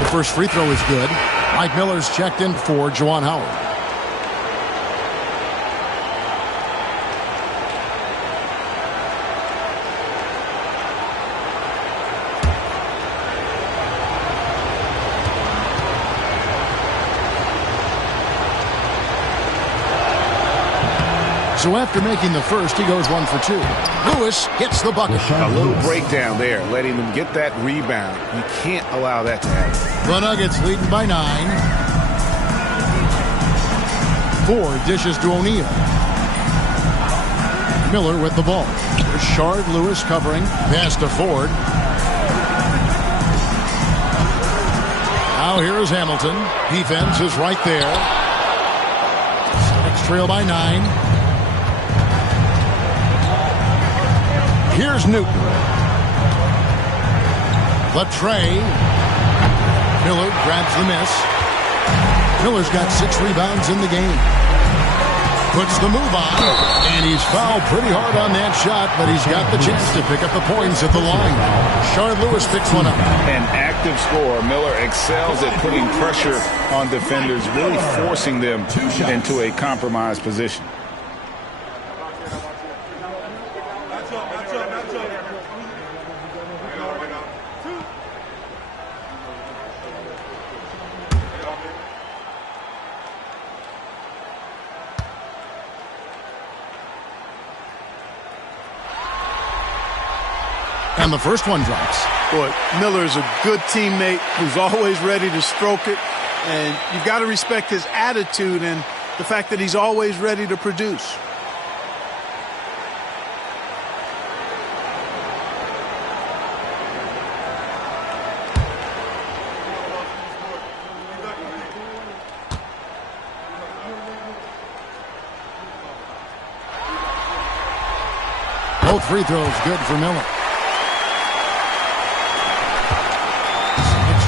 The first free throw is good. Mike Miller's checked in for Juwan Howard. So after making the first, he goes 1 for 2. Lewis gets the bucket. A little breakdown there, letting them get that rebound. You can't allow that to happen. The Nuggets leading by 9. Ford dishes to O'Neal. Miller with the ball. Rashard Lewis covering. Pass to Ford. Now here is Hamilton. Defense is right there. Celtics trail by 9. Here's Newton. Latrey. Miller grabs the miss. Miller's got 6 rebounds in the game. Puts the move on. And he's fouled pretty hard on that shot, but he's got the chance to pick up the points at the line. Rashard Lewis picks one up. An active scorer. Miller excels at putting pressure on defenders, really forcing them into a compromised position. And the first one drops. Boy, Miller is a good teammate who's always ready to stroke it. And you've got to respect his attitude and the fact that he's always ready to produce. Both free throws good for Miller.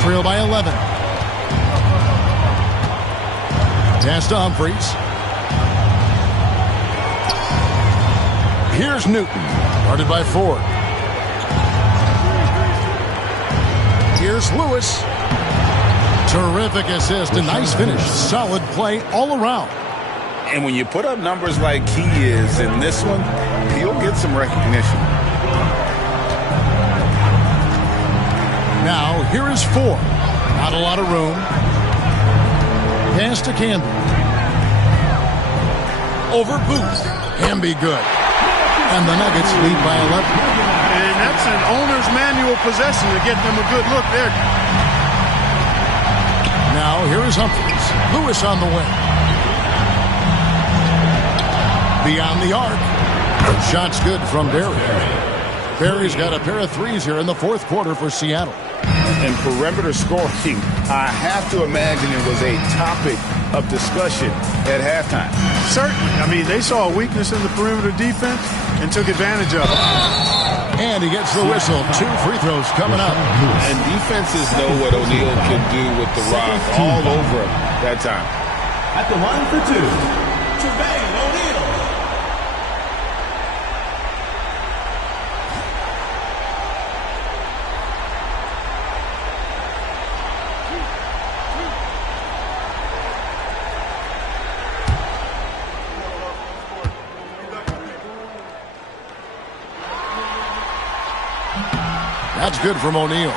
Trail by 11. Pass to Humphries. Here's Newton. Guarded by Ford. Here's Lewis. Terrific assist. A nice finish. Solid play all around. And when you put up numbers like he is in this one, he'll get some recognition. Now, here is Ford. Not a lot of room. Pass to Camby. Over Booth. Camby good. And the Nuggets lead by 11. And that's an owner's manual possession to get them a good look there. Now, here is Humphries. Lewis on the wing. Beyond the arc. Shot's good from Barry. Barry's got a pair of threes here in the fourth quarter for Seattle. And perimeter scoring, I have to imagine it was a topic of discussion at halftime. Certainly. I mean, they saw a weakness in the perimeter defense and took advantage of it. And he gets the whistle. 2 free throws coming up. And defenses know what O'Neal can do with the rock all over him that time. At the line for 2, Jermaine O'Neal. That's good from O'Neal.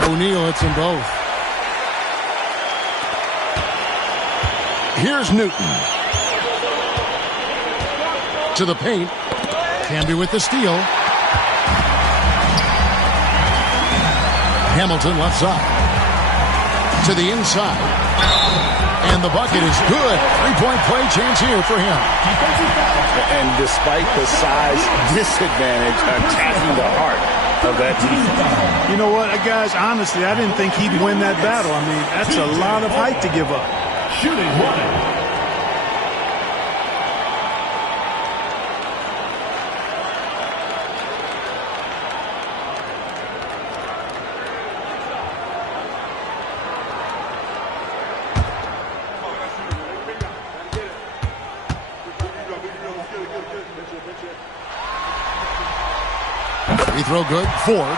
O'Neal hits them both. Here's Newton. To the paint. Camby with the steal. Hamilton left side. To the inside. And the bucket is good. 3-point play chance here for him. And despite the size disadvantage, attacking the heart of that defense. You know what, guys, honestly, I didn't think he'd win that battle. I mean, that's a lot of height to give up. Shooting one. throw good. Ford.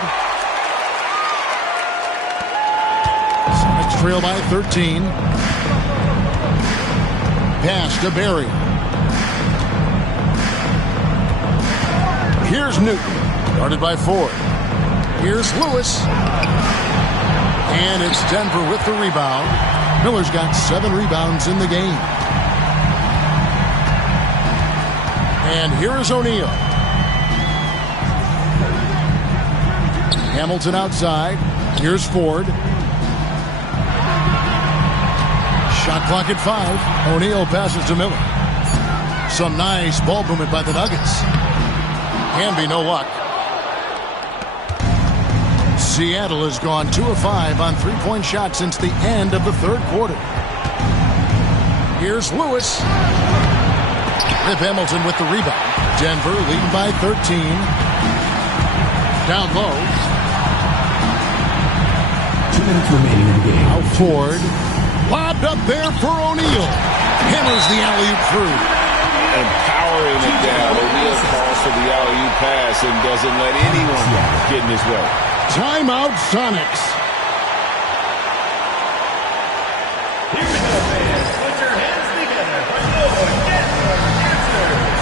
Sonics trail by 13. Pass to Berry. Here's Newton. Guarded by Ford. Here's Lewis. And it's Denver with the rebound. Miller's got 7 rebounds in the game. And here is O'Neal. Hamilton outside. Here's Ford. Shot clock at 5. O'Neal passes to Miller. Some nice ball movement by the Nuggets. Hamby, no luck. Seattle has gone 2 of 5 on three-point shots since the end of the third quarter. Here's Lewis. Rip Hamilton with the rebound. Denver leading by 13. Down low. 2 minutes remaining in the game. Now Ford. Lobbed up there for O'Neal. Hammers the alley-oop through. And powering it down. O'Neal calls for the alley-oop pass and doesn't let anyone get in his way. Timeout Sonics. Here we go, fans. Put your hands together for your Denver Dancers.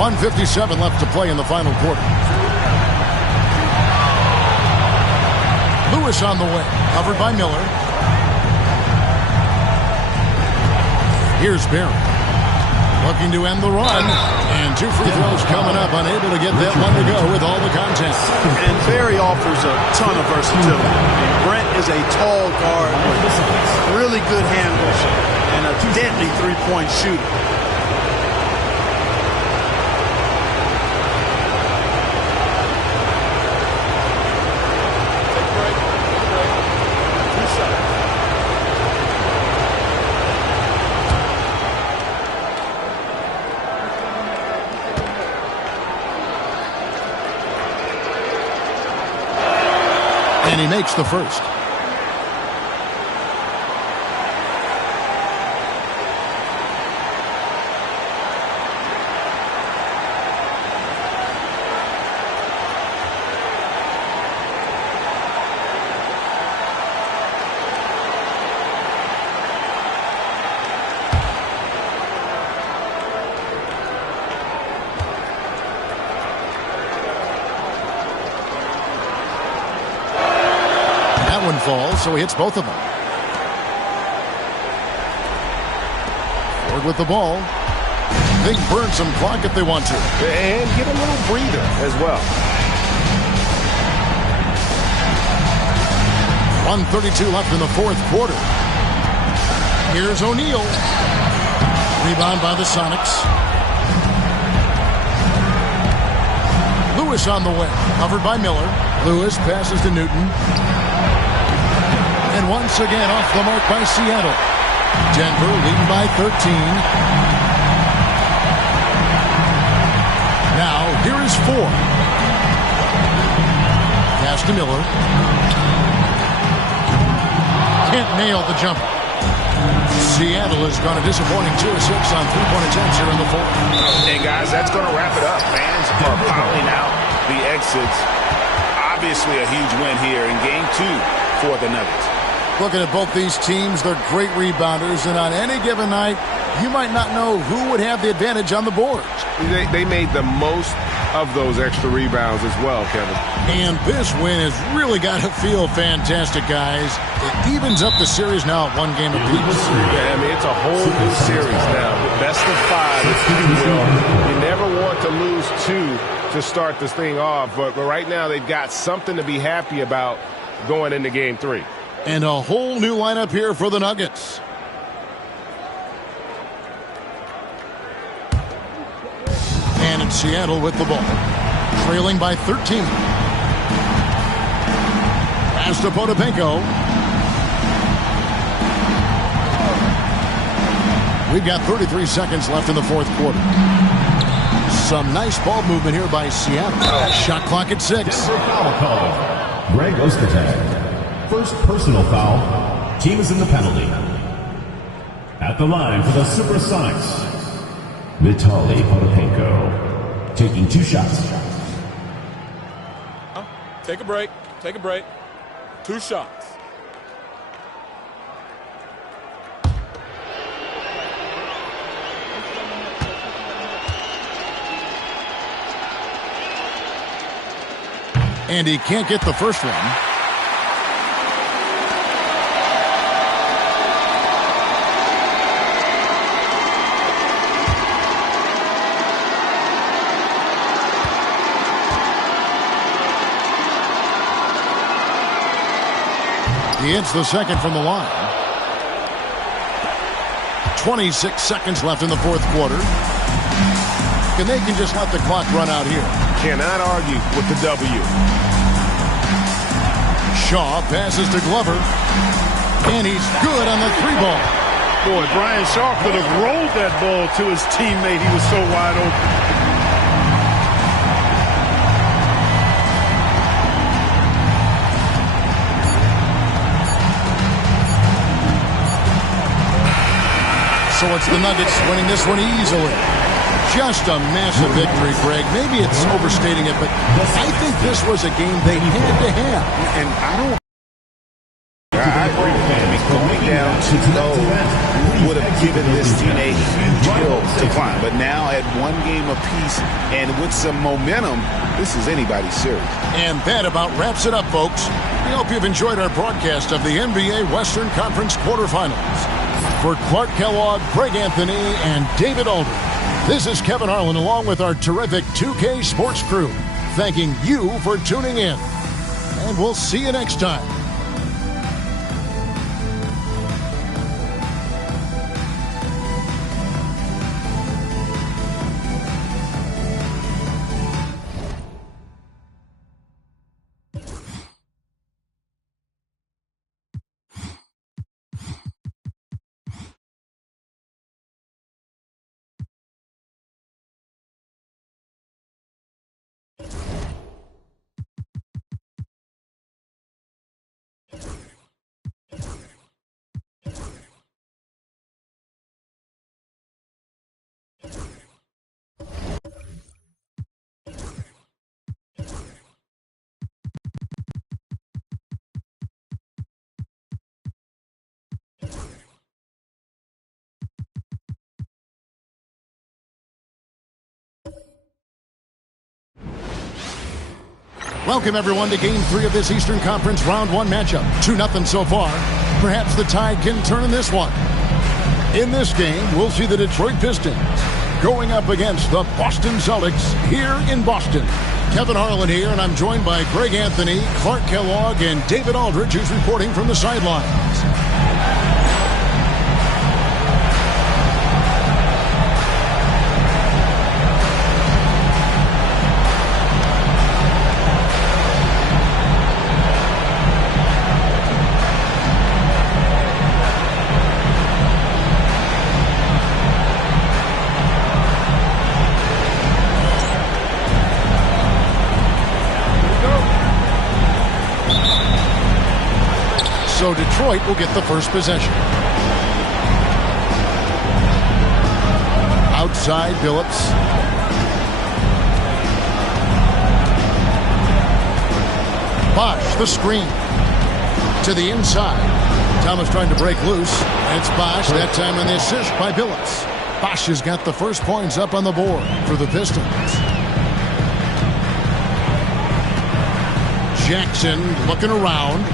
.157 left to play in the final quarter. Lewis on the way, covered by Miller. Here's Berry. Looking to end the run. And 2 free throws coming up, unable to get that one to go with all the contact. And Berry offers a ton of versatility. Brent is a tall guard with really good handles and a deadly three-point shooter. And he makes the first. Falls, so he hits both of them. Ford with the ball. They can burn some clock if they want to. And get a little breather as well. 1:32 left in the fourth quarter. Here's O'Neal. Rebound by the Sonics. Lewis on the way. Covered by Miller. Lewis passes to Newton. And once again off the mark by Seattle. Denver leading by 13. Now, here is 4. Pass to Miller. Can't nail the jumper. Seattle has gone a disappointing 2 of 6 on three-point attempts here in the fourth. And guys, that's going to wrap it up. Fans are piling out the exits. Obviously a huge win here in game 2 for the Nuggets. Looking at both these teams, they're great rebounders, and on any given night, you might not know who would have the advantage on the boards. They made the most of those extra rebounds as well, Kevin. And this win has really got to feel fantastic, guys. It evens up the series now at 1 game apiece. Yeah, I mean, it's a whole new series now. The best of 5, if you will. You never want to lose 2 to start this thing off, but right now they've got something to be happy about going into game 3. And a whole new lineup here for the Nuggets. And it's Seattle with the ball. Trailing by 13. Pass to Potapenko. We've got 33 seconds left in the fourth quarter. Some nice ball movement here by Seattle. Shot clock at 6. Foul call. Greg Ostertag. First personal foul. Team is in the penalty. At the line for the Supersonics, Vitaly Potapenko. Taking 2 shots. Take a break. Take a break. 2 shots. And he can't get the first one. He hits the second from the line. 26 seconds left in the fourth quarter. And they can just let the clock run out here. Cannot argue with the W. Shaw passes to Glover. And he's good on the 3-ball. Boy, Brian Shaw could have rolled that ball to his teammate. He was so wide open. So it's the Nuggets winning this one easily. Just a massive victory, Greg. Maybe it's overstating it, but I think this was a game they had to have. And I agree with him. Going down 2-0 would have given this team a huge hill to climb. But now at 1 game apiece and with some momentum, this is anybody's series. And that about wraps it up, folks. We hope you've enjoyed our broadcast of the NBA Western Conference quarterfinals. For Clark Kellogg, Greg Anthony, and David Aldridge, this is Kevin Harlan along with our terrific 2K Sports crew, thanking you for tuning in. And we'll see you next time. Welcome, everyone, to Game 3 of this Eastern Conference Round 1 matchup. 2-0 so far. Perhaps the tide can turn in this one. In this game, we'll see the Detroit Pistons going up against the Boston Celtics here in Boston. Kevin Harlan here, and I'm joined by Greg Anthony, Clark Kellogg, and David Aldridge, who's reporting from the sidelines. So Detroit will get the first possession. Outside, Billups. Bosch, the screen. To the inside. Thomas trying to break loose. It's Bosch, that time on the assist by Billups. Bosch has got the first points up on the board for the Pistons. Jackson looking around.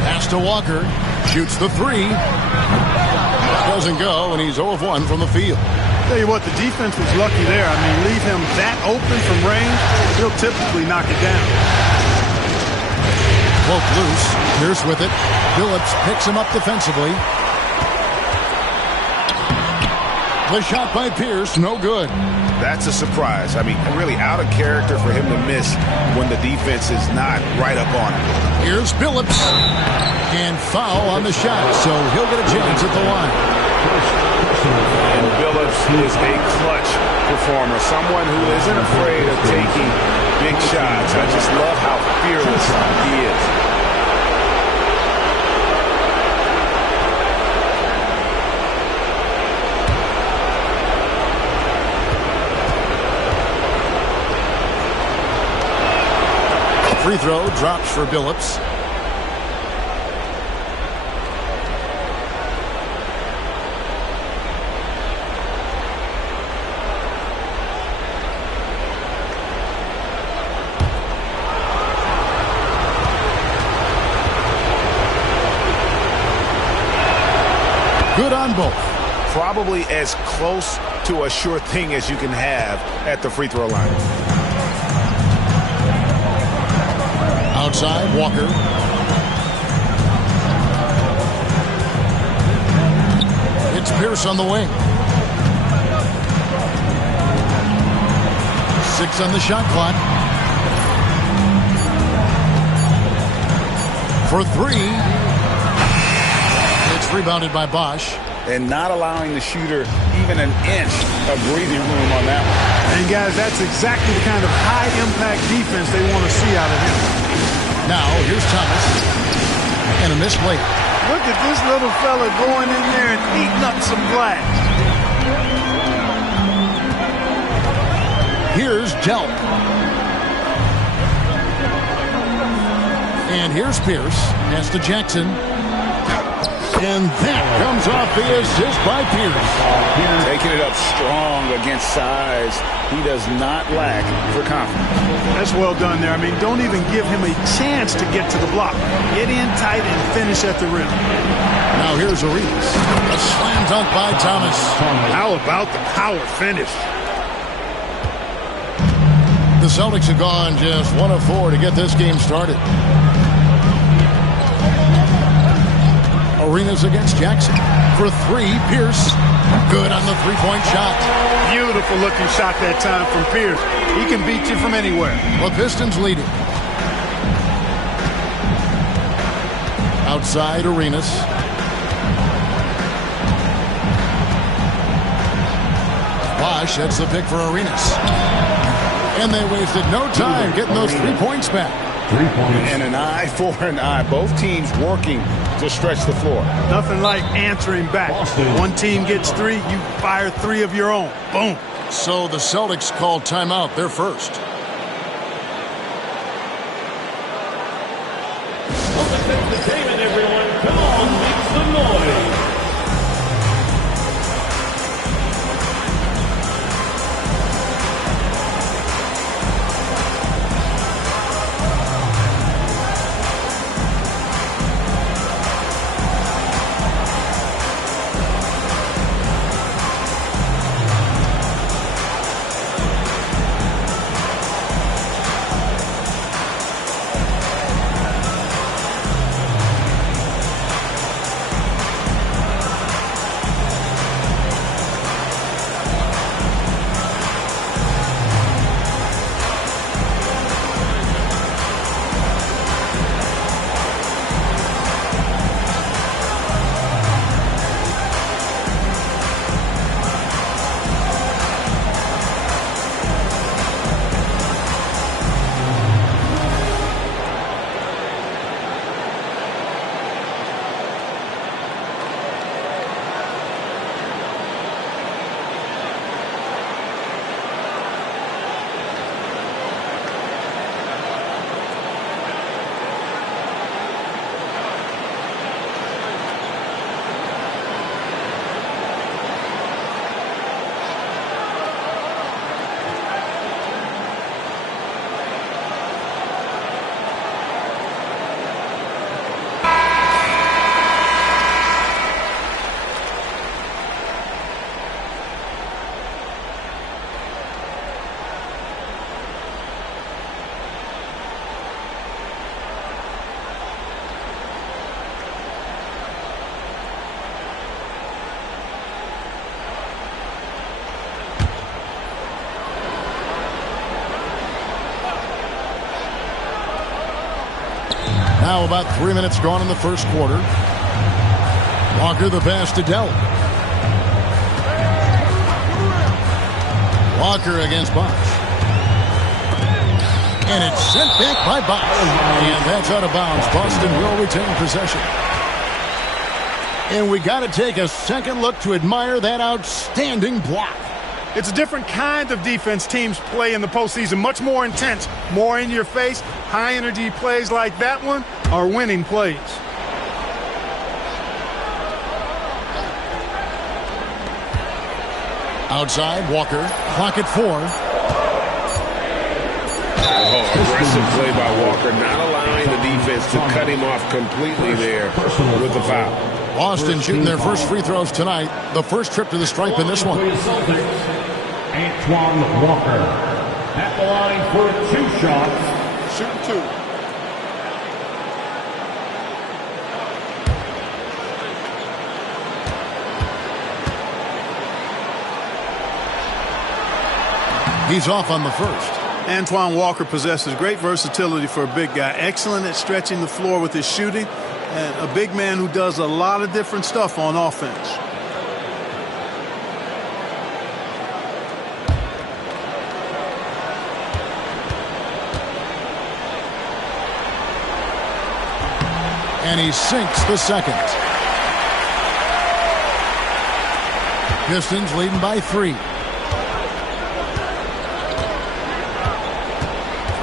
Pass to Walker. Shoots the three. Doesn't go, and he's 0 of 1 from the field. Tell you what, the defense was lucky there. I mean, leave him that open from range, he'll typically knock it down. Poke loose. Pierce with it. Billups picks him up defensively. The shot by Pierce, no good. That's a surprise. I mean, really out of character for him to miss when the defense is not right up on him. Here's Billups. And foul on the shot, so he'll get a chance at the line. And Billups is a clutch performer, someone who isn't afraid of taking big shots. I just love how fearless he is. Free throw drops for Billups. Good on both. Probably as close to a sure thing as you can have at the free throw line. Outside, Walker. It's Pierce on the wing. 6 on the shot clock. For 3. It's rebounded by Bosch. And not allowing the shooter even an inch of breathing room on that one. And guys, that's exactly the kind of high-impact defense they want to see out of him. Now, here's Thomas. And a missed late. Look at this little fella going in there and eating up some glass. Here's Delp. And here's Pierce. Pass to Jackson. And that comes off the assist by Pierce. Taking it up strong against size. He does not lack for confidence. That's well done there. I mean, don't even give him a chance to get to the block. Get in tight and finish at the rim. Now here's Arenas. A slam dunk by Thomas. How about the power finish? The Celtics have gone just 1 of 4 to get this game started. Arenas against Jackson. For 3, Pierce. Good on the three-point shot. Beautiful looking shot that time from Pierce. He can beat you from anywhere. The Pistons leading. Outside, Arenas. Bosch, that's the pick for Arenas. And they wasted no time getting those 3 points back. 3 points. And an eye for an eye. Both teams working to stretch the floor. Nothing like answering back. Boston. One team gets 3, you fire 3 of your own. Boom. So the Celtics called timeout. They're first. Entertainment, everyone. Come on, make some noise. Now about 3 minutes gone in the first quarter. Walker the pass to Dell. Walker against Bosch. And it's sent back by Bosch. And that's out of bounds. Boston will retain possession. And we got to take a second look to admire that outstanding block. It's a different kind of defense teams play in the postseason. Much more intense, more in your face. High energy plays like that one are winning plays. Outside, Walker. Clock at 4. Aggressive play by Walker, not allowing the defense to cut him off completely there with the foul. Boston shooting their first free throws tonight. The first trip to the stripe in this one. Antoine Walker at the line for 2 shots. Shooting 2. He's off on the first. Antoine Walker possesses great versatility for a big guy. Excellent at stretching the floor with his shooting. And a big man who does a lot of different stuff on offense. And he sinks the second. Pistons leading by 3.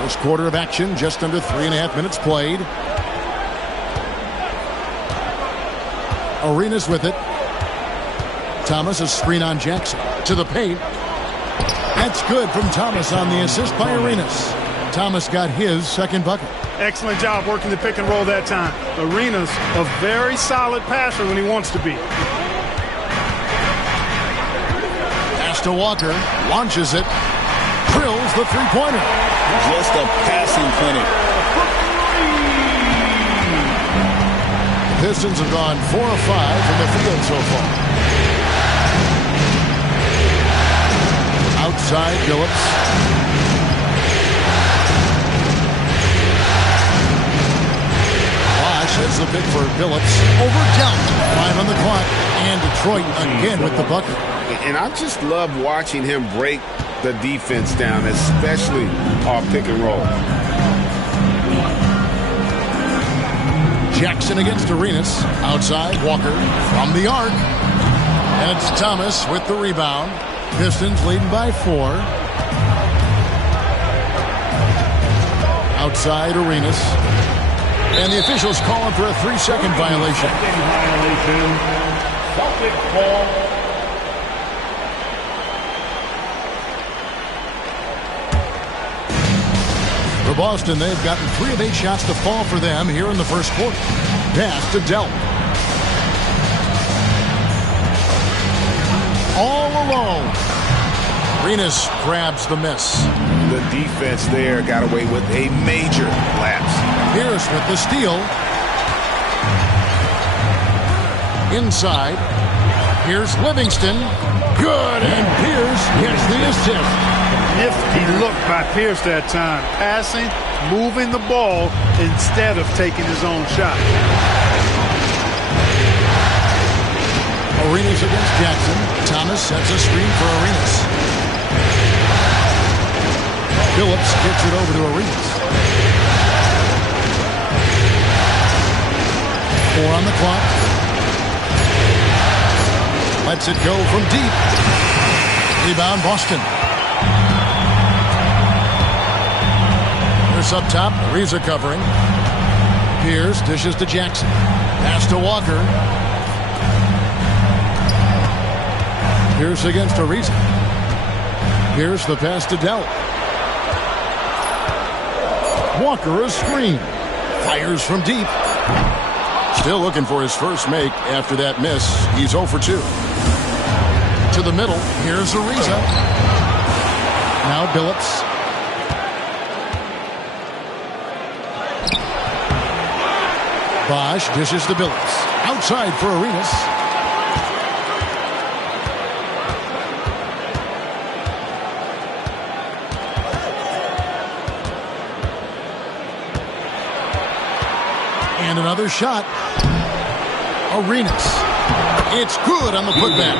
First quarter of action, just under 3.5 minutes played. Arenas with it. Thomas a screen on Jackson. To the paint. That's good from Thomas on the assist by Arenas. Thomas got his second bucket. Excellent job working the pick and roll that time. Arenas a very solid passer when he wants to be. Pass to Walker. Launches it. Drills the three-pointer. Just a passing clinic. Pistons have gone 4 of 5 from the field so far. Outside, Phillips. Bosch has the pick for Phillips. Over Dell. 5 on the clock. And Detroit again with the bucket. And I just love watching him break the defense down, especially off pick and roll. Jackson against Arenas. Outside, Walker from the arc. And it's Thomas with the rebound. Pistons leading by 4. Outside, Arenas. And the officials calling for a 3-second violation. Celtic ball. For Boston, they've gotten 3 of 8 shots to fall for them here in the first quarter. Pass to Dell. All alone. Arenas grabs the miss. The defense there got away with a major lapse. Pierce with the steal. Inside. Here's Livingston. Good, and Pierce gets the assist. Nifty look by Pierce that time. Passing, moving the ball instead of taking his own shot. Arenas against Jackson. Thomas sets a screen for Arenas. Phillips kicks it over to Arenas. 4 on the clock. Lets it go from deep. Rebound, Boston. Pierce up top. Ariza covering. Pierce dishes to Jackson. Pass to Walker. Pierce against Ariza. Pierce the pass to Dell. Walker a screen. Fires from deep. Still looking for his first make after that miss. He's 0 for 2. To the middle. Here's Ariza. Now Billups. Bosch dishes to Billups. Outside for Arenas. And another shot. Arenas. It's good on the putback.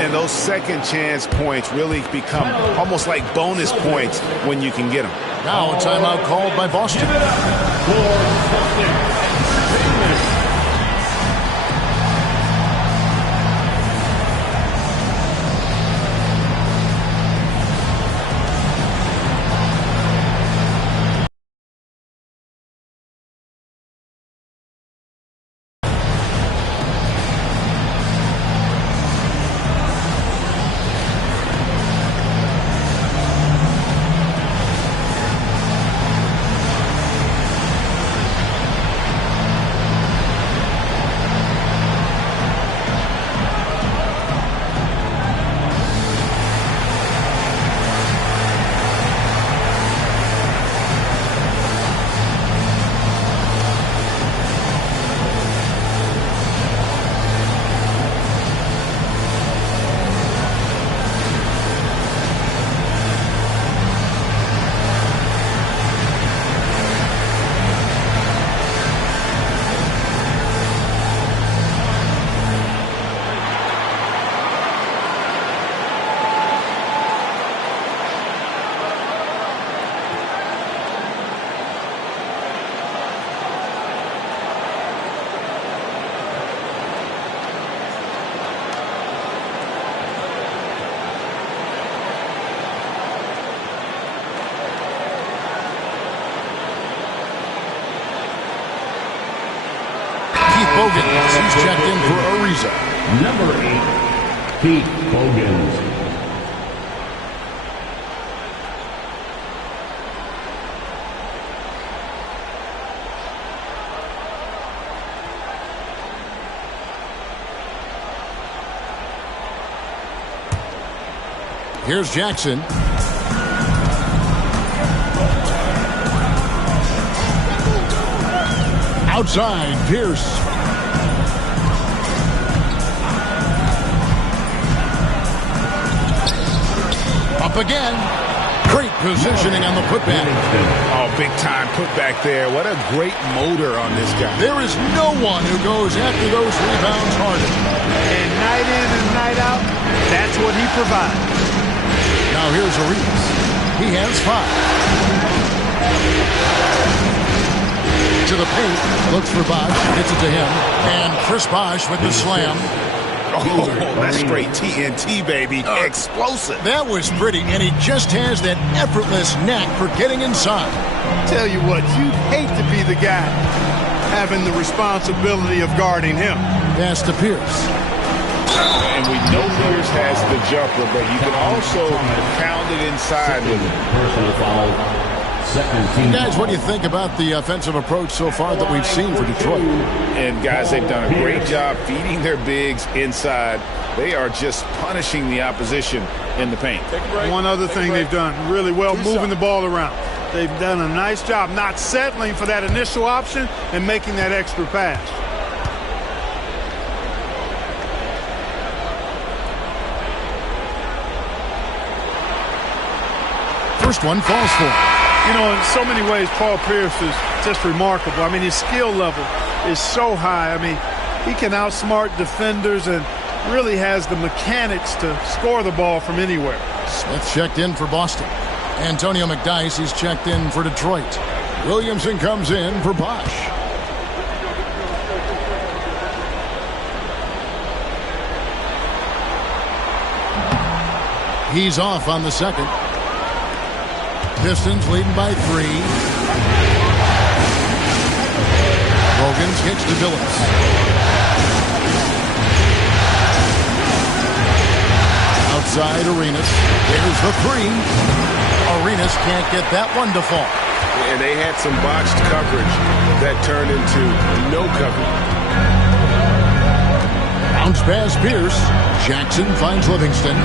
And those second chance points really become almost like bonus points when you can get them. Now a timeout called by Boston. Bogans. He's checked in for Ariza. Number 8, Pete Bogans. Here's Jackson. Outside, Pierce. Up again. Great positioning on the putback. Oh, big time putback there. What a great motor on this guy. There is no one who goes after those rebounds harder. And night in and night out, that's what he provides. Now here's Arenas. He has 5. To the paint, looks for Bosh, gets it to him, and Chris Bosh with the slam. Oh, that's straight TNT, baby. Explosive. That was pretty, and he just has that effortless knack for getting inside. Tell you what, you'd hate to be the guy having the responsibility of guarding him. Pass to Pierce. And we know Pierce has the jumper, but you can also pound it inside with it. Personal foul. Guys, what do you think about the offensive approach so far that we've seen for Detroit? And, guys, they've done a great job feeding their bigs inside. They are just punishing the opposition in the paint. One other thing they've done really well, moving the ball around. They've done a nice job not settling for that initial option and making that extra pass. First one falls for him. You know, in so many ways, Paul Pierce is just remarkable. I mean, his skill level is so high. I mean, he can outsmart defenders and really has the mechanics to score the ball from anywhere. Smith checked in for Boston. Antonio McDyess, he's checked in for Detroit. Williamson comes in for Bosh. He's off on the second. Pistons leading by 3. Bogans gets to Billups. Outside Arenas. There's the 3. Arenas can't get that one to fall. And they had some botched coverage that turned into no coverage. Bounce pass Pierce. Jackson finds Livingston.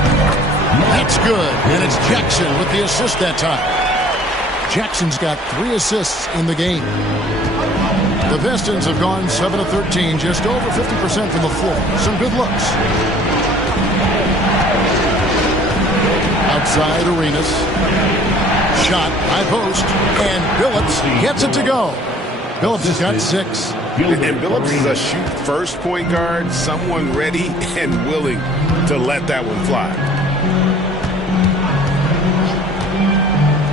That's good. And it's Jackson with the assist that time. Jackson's got 3 assists in the game. The Pistons have gone 7 of 13, just over 50% from the floor. Some good looks. Outside Arenas. Shot, high post, and Billups gets it to go. Billups has got 6. And Billups is a shoot-first point guard, someone ready and willing to let that one fly.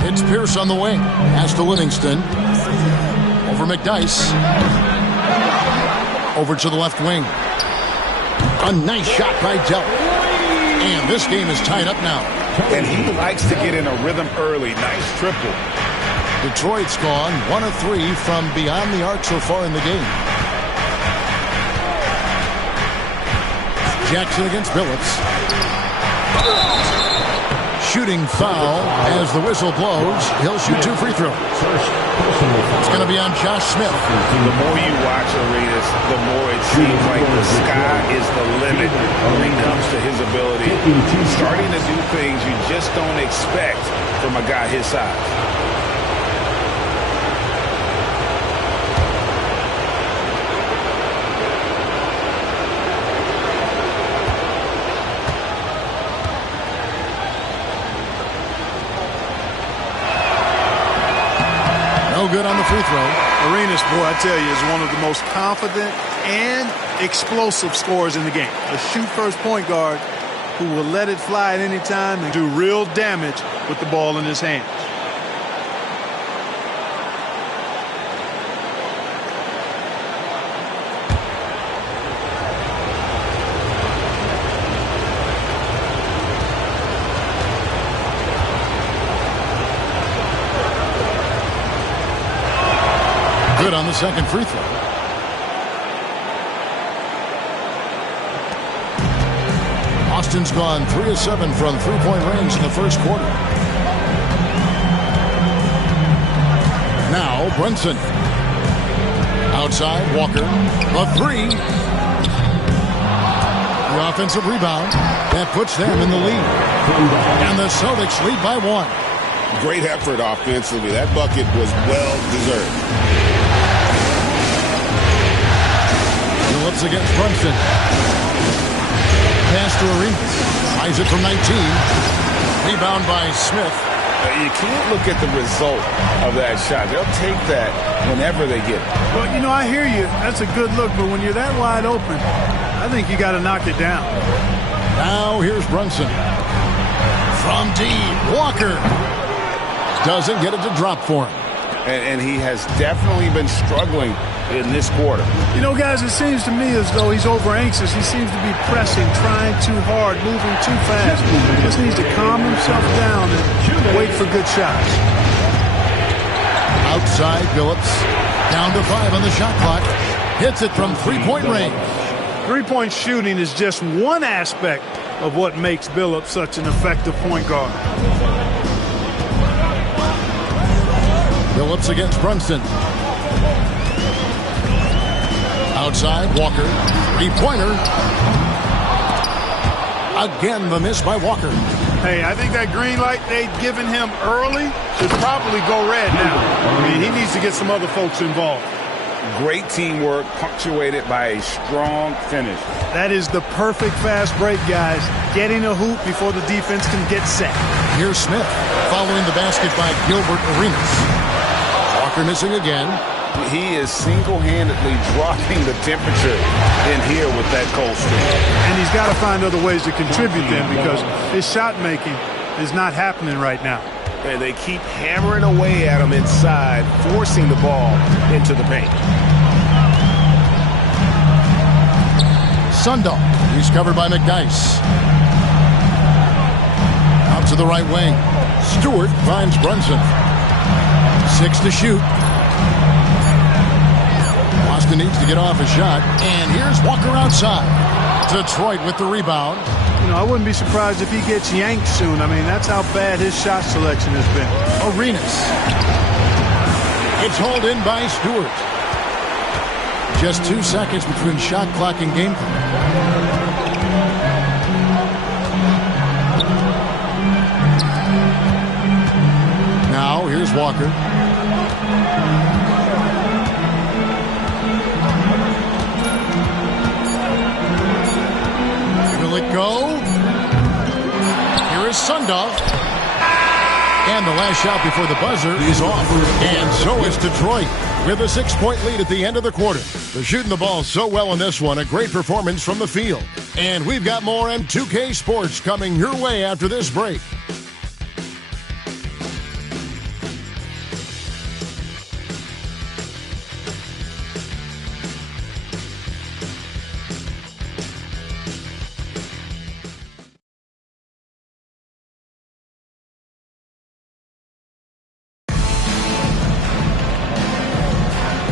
It's Pierce on the wing. Pass to Livingston. Over McDyess. Over to the left wing. A nice shot by Dell. And this game is tied up now. And he likes to get in a rhythm early. Nice triple. Detroit's gone 1 of 3 from beyond the arc so far in the game. Jackson against Billups. Shooting foul as the whistle blows. He'll shoot 2 free throws. It's going to be on Josh Smith. The more you watch Arenas, the more it seems like the sky is the limit when it comes to his ability. Starting to do things you just don't expect from a guy his size. No good on the free throw. Arenas, boy, I tell you, is one of the most confident and explosive scorers in the game. A shoot-first point guard who will let it fly at any time and do real damage with the ball in his hands. Good on the second free throw. Austin's gone 3 of 7 from three-point range in the first quarter. Now Brunson. Outside, Walker. A 3. The offensive rebound. That puts them in the lead. And the Celtics lead by 1. Great effort offensively. That bucket was well deserved. Billups against Brunson. Pass to Arenas. Buys it from 19. Rebound by Smith. You can't look at the result of that shot. They'll take that whenever they get it. Well, you know, I hear you. That's a good look, but when you're that wide open, I think you got to knock it down. Now here's Brunson. From deep, Walker. Doesn't get it to drop for him. And he has definitely been struggling in this quarter. You know, guys, it seems to me as though he's over anxious. He seems to be pressing, trying too hard, moving too fast. He just needs to calm himself down and wait for good shots. Outside, Billups. Down to 5 on the shot clock. Hits it from three-point range. Three-point shooting is just one aspect of what makes Billups such an effective point guard. Billups against Brunson. Outside, Walker. Three-pointer. Again, the miss by Walker. Hey, I think that green light they'd given him early should probably go red now. I mean, he needs to get some other folks involved. Great teamwork, punctuated by a strong finish. That is the perfect fast break, guys. Getting a hoop before the defense can get set. Here's Smith following the basket by Gilbert Arenas. Walker missing again. He is single-handedly dropping the temperature in here with that cold streak. And he's got to find other ways to contribute then because his shot making is not happening right now. And they keep hammering away at him inside, forcing the ball into the paint. Sundal. He's covered by McDyess. Out to the right wing. Stewart finds Brunson. 6 to shoot. Austin needs to get off a shot. And here's Walker outside. Detroit with the rebound. You know, I wouldn't be surprised if he gets yanked soon. I mean, that's how bad his shot selection has been. Arenas. It's hauled in by Stewart. Just 2 seconds between shot clock and game clock. Now, here's Walker. Will it go? Here is Sundal. And the last shot before the buzzer is off. And so is Detroit with a 6-point lead at the end of the quarter. They're shooting the ball so well in this one. A great performance from the field. And we've got more M2K Sports coming your way after this break.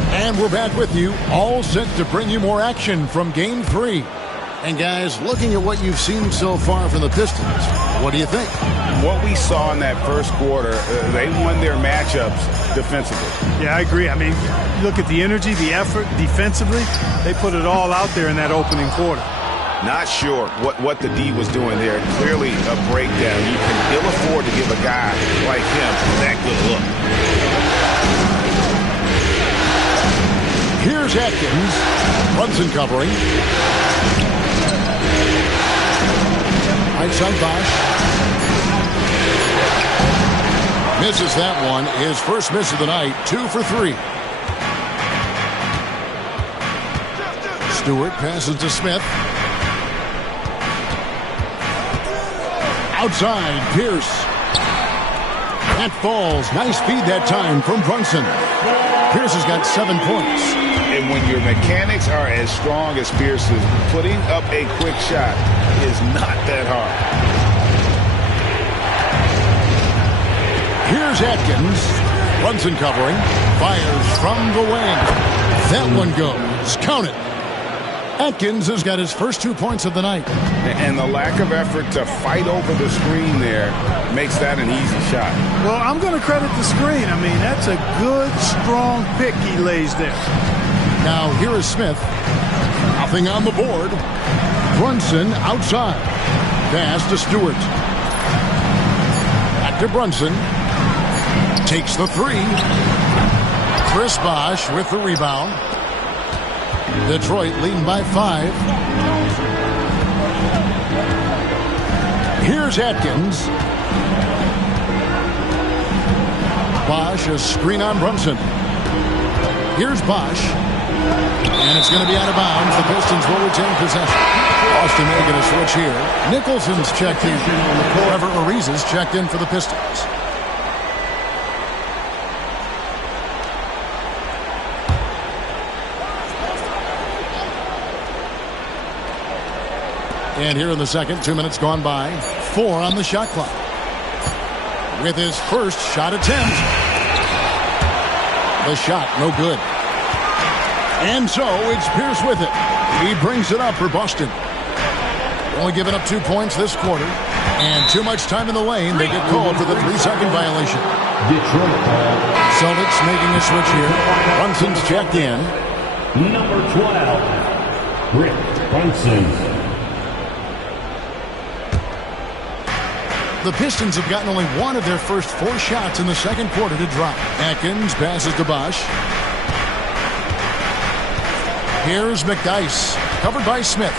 And we're back with you, all set to bring you more action from Game 3. And guys, looking at what you've seen so far from the Pistons, what do you think? What we saw in that first quarter, they won their matchups defensively. Yeah, I agree. I mean, look at the energy, the effort defensively. They put it all out there in that opening quarter. Not sure what the D was doing there. Clearly a breakdown. You can ill afford to give a guy like him that good look. Here's Atkins. Brunson covering. Right side Bosh. Misses that one. His first miss of the night. 2 for 3. Stewart passes to Smith. Outside, Pierce. That falls. Nice feed that time from Brunson. Pierce has got 7 points. And when your mechanics are as strong as Pierce's, putting up a quick shot is not that hard. Here's Atkins. Brunson covering. Fires from the wing. That one goes. Count it. Atkins has got his first 2 points of the night. And the lack of effort to fight over the screen there makes that an easy shot. Well, I'm going to credit the screen. I mean, that's a good, strong pick he lays there. Now here is Smith. Nothing on the board. Brunson outside. Pass to Stewart. Back to Brunson. Takes the 3. Chris Bosh with the rebound. Detroit leading by 5. Here's Atkins. Bosh, a screen on Brunson. Here's Bosh. And it's going to be out of bounds. The Pistons will retain possession. Boston making a switch here. Nicholson's checked in. Trevor Ariza's checked in for the Pistons. And here in the second, 2 minutes gone by. 4 on the shot clock. With his first shot attempt. The shot, no good. And so it's Pierce with it. He brings it up for Boston. Only giving up 2 points this quarter. And too much time in the lane. They get called for the 3-second violation. Detroit ball. Celtics making a switch here. Brunson's checked in. Number 12, Rick Brunson. The Pistons have gotten only 1 of their first 4 shots in the second quarter to drop. Atkins passes to Bosh. Here's McDyess, covered by Smith.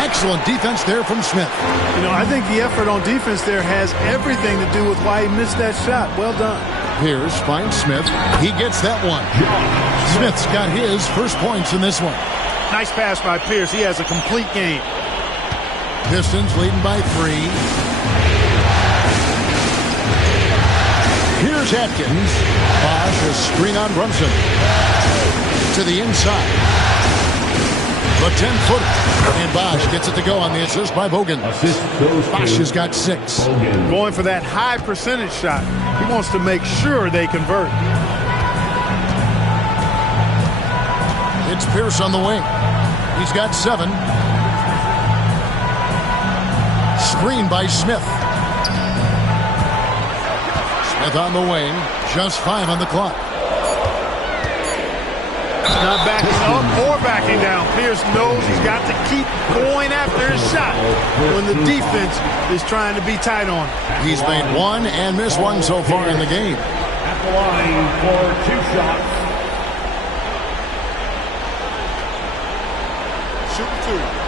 Excellent defense there from Smith. You know, I think the effort on defense there has everything to do with why he missed that shot. Well done. Pierce finds Smith. He gets that one. Smith's got his first points in this one. Nice pass by Pierce. He has a complete game. Pistons leading by 3. Here's Atkins. Bosh, a screen on Brunson. To the inside. The 10-footer. And Bosh gets it to go on the assist by Bogan. Bosh has got 6. Going for that high percentage shot. He wants to make sure they convert. It's Pierce on the wing. He's got 7. Screen by Smith. Smith on the wing. Just 5 on the clock. Not backing up or backing down. Pierce knows he's got to keep going after his shot when the defense is trying to be tight on him. He's made 1 and missed 1 so far in the game. At the line for 2 shots. Shoot 2.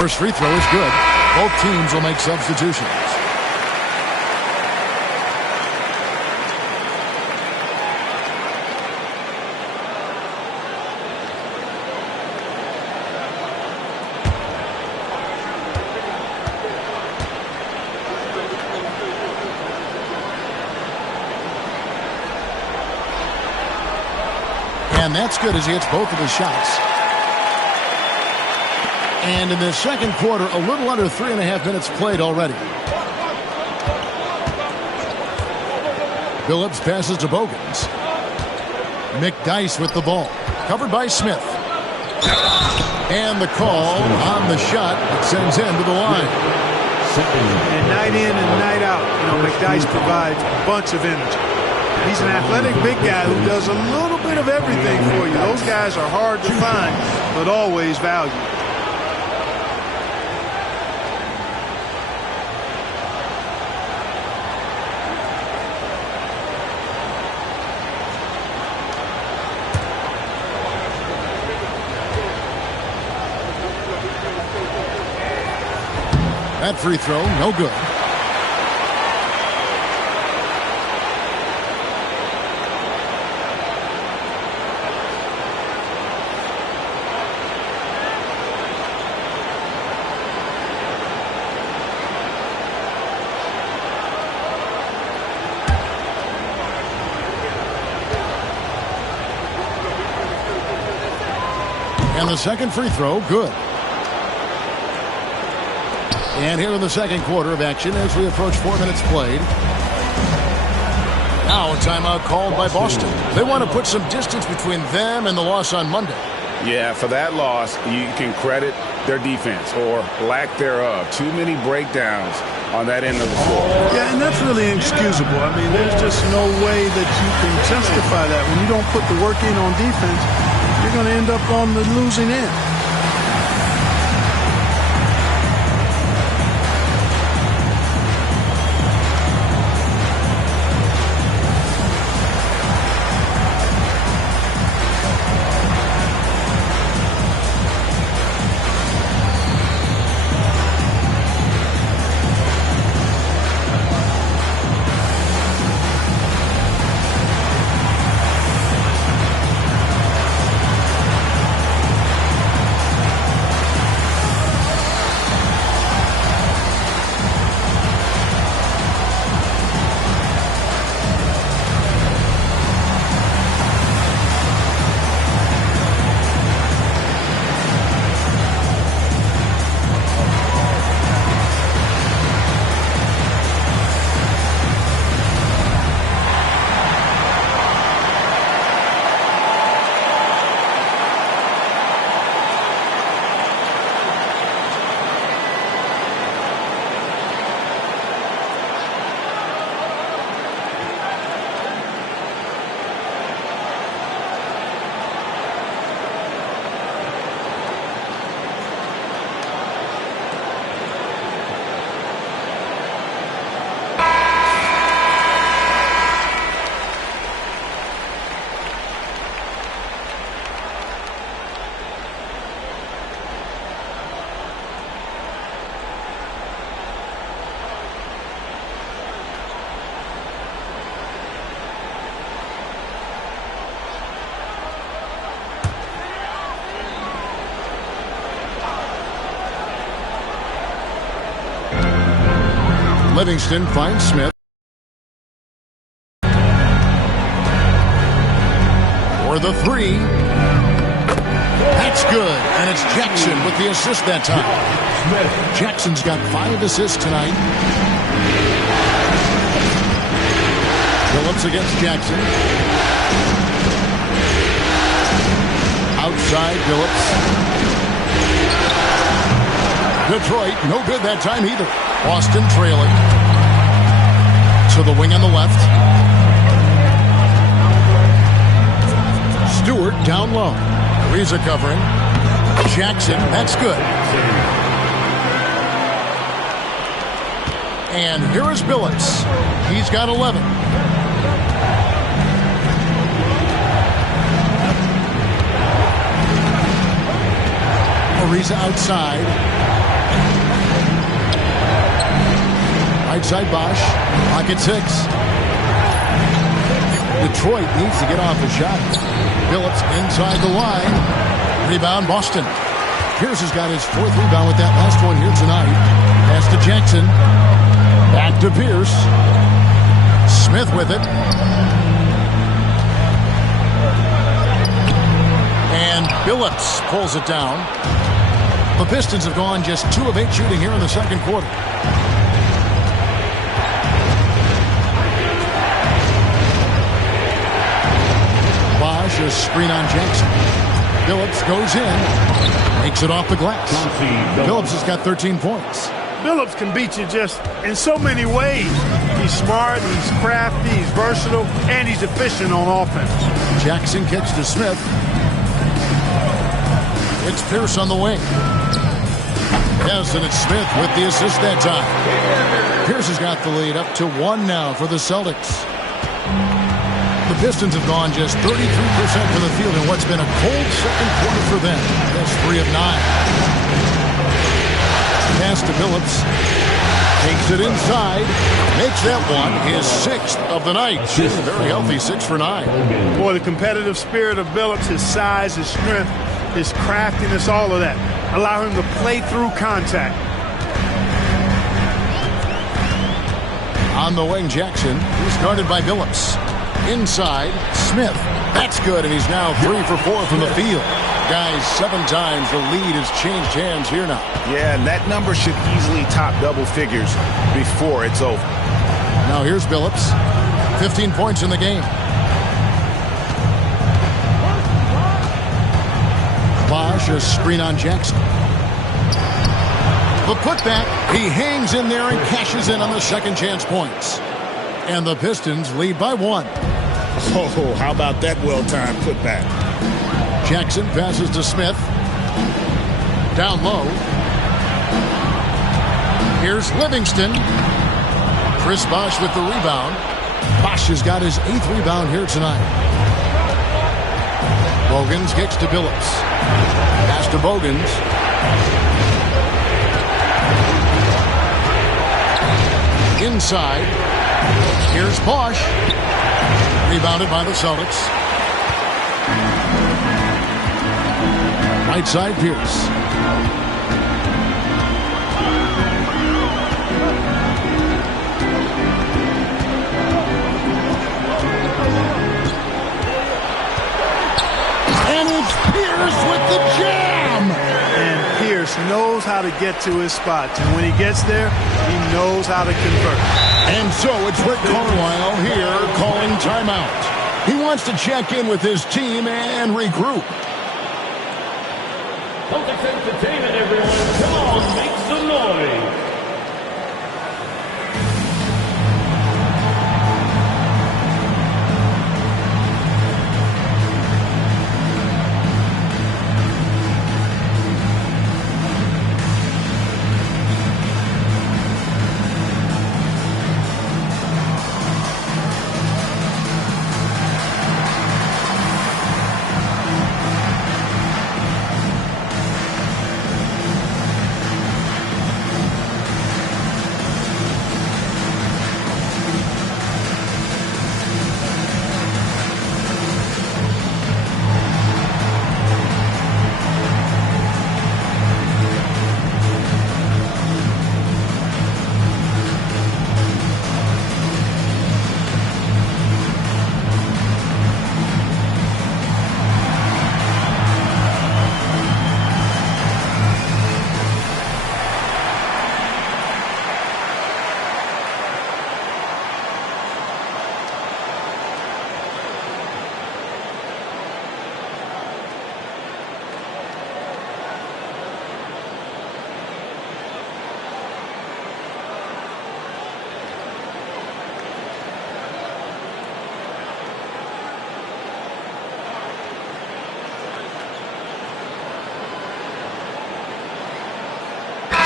First free throw is good. Both teams will make substitutions. And that's good as he hits both of his shots. And in the second quarter, a little under 3.5 minutes played already. Billups passes to Bogans. McDyess with the ball. Covered by Smith. And the call on the shot that sends him to the line. And night in and night out, McDyess provides a bunch of energy. He's an athletic big guy who does a little bit of everything for you. Those guys are hard to find, but always valued. That free throw, no good. And the second free throw, good. And here in the second quarter of action as we approach 4 minutes played. Now a timeout called by Boston. They want to put some distance between them and the loss on Monday. Yeah, for that loss, you can credit their defense or lack thereof. Too many breakdowns on that end of the floor. Yeah, and that's really inexcusable. I mean, there's just no way that you can justify that. When you don't put the work in on defense, you're going to end up on the losing end. Livingston finds Smith. For the three. That's good. And it's Jackson with the assist that time. Jackson's got 5 assists tonight. Phillips against Jackson. Outside Phillips. Detroit, no good that time either. Boston trailing. To the wing on the left. Stewart down low. Ariza covering. Jackson, that's good. And here is Billups. He's got 11. Ariza outside. Right side Bosch. Pocket 6. Detroit needs to get off a shot. Phillips inside the line. Rebound Boston. Pierce has got his 4th rebound with that last one here tonight. Pass to Jackson. Back to Pierce. Smith with it. And Phillips pulls it down. The Pistons have gone just 2 of 8 shooting here in the second quarter. Bosch, a screen on Jackson. Phillips goes in, makes it off the glass. Phillips has got 13 points. Phillips can beat you just in so many ways. He's smart, he's crafty, he's versatile, and he's efficient on offense. Jackson kicks to Smith. It's Pierce on the wing. Yes, and it's Smith with the assist that time. Pierce has got the lead up to 1 now for the Celtics. The Pistons have gone just 33% from the field in what's been a cold second quarter for them. That's 3 of 9. Pass to Phillips. Takes it inside. Makes that one his 6th of the night. Very healthy 6 for 9. Boy, the competitive spirit of Phillips, his size, his strength, his craftiness, all of that allow him to play through contact. On the wing, Jackson. He's guarded by Phillips. Inside, Smith. That's good, and he's now 3 for 4 from the field. Guys, 7 times the lead has changed hands here now. Yeah, and that number should easily top double figures before it's over. Now here's Phillips. 15 points in the game. Bosch, a screen on Jackson. The putback, he hangs in there and cashes in on the second chance points. And the Pistons lead by 1. Oh, how about that well-timed putback? Jackson passes to Smith. Down low. Here's Livingston. Chris Bosch with the rebound. Bosch has got his 8th rebound here tonight. Bogans kicks to Phillips. Pass to Bogans. Inside. Here's Bosch. Rebounded by the Celtics. Right side, Pierce. And it's Pierce with the jam! And Pierce knows how to get to his spots. And when he gets there, he knows how to convert. And so it's Rick Carlisle here calling timeout. He wants to check in with his team and regroup. Celtics Entertainment, everyone. Come on, make some noise.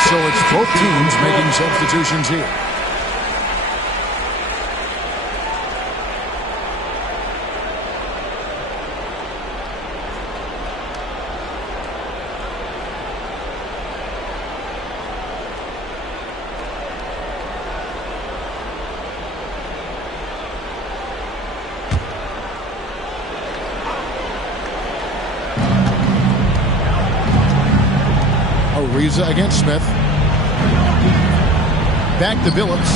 So it's both teams making substitutions here. Ariza against Smith. Back to Billups.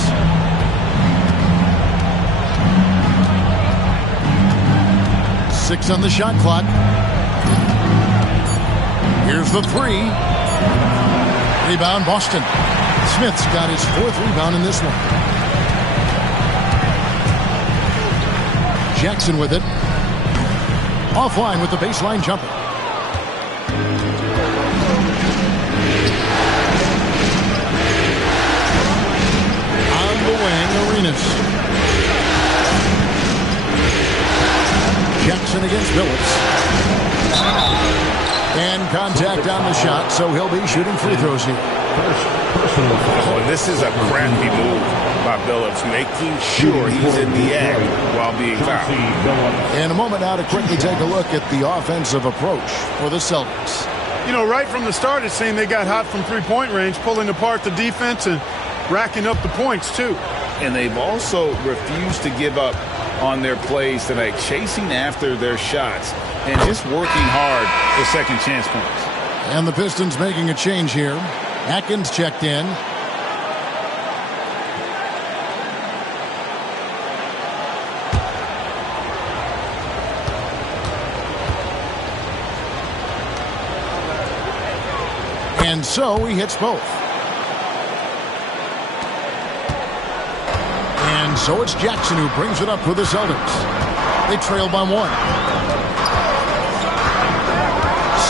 Six on the shot clock. Here's the three. Rebound, Boston. Smith's got his fourth rebound in this one. Jackson with it. Offline with the baseline jumper. On the wing, Arenas. Jackson against Billups. And contact on the shot, so he'll be shooting free throws here. Oh, this is a crafty move by Billups, making sure he's in the act while being fouled. In a moment now to quickly take a look at the offensive approach for the Celtics. You know, right from the start, it seemed they got hot from three-point range, pulling apart the defense and racking up the points, too. And they've also refused to give up on their plays tonight, chasing after their shots and just working hard for second chance points. And the Pistons making a change here. Atkins checked in. And so he hits both. And so it's Jackson who brings it up for the Celtics. They trail by one.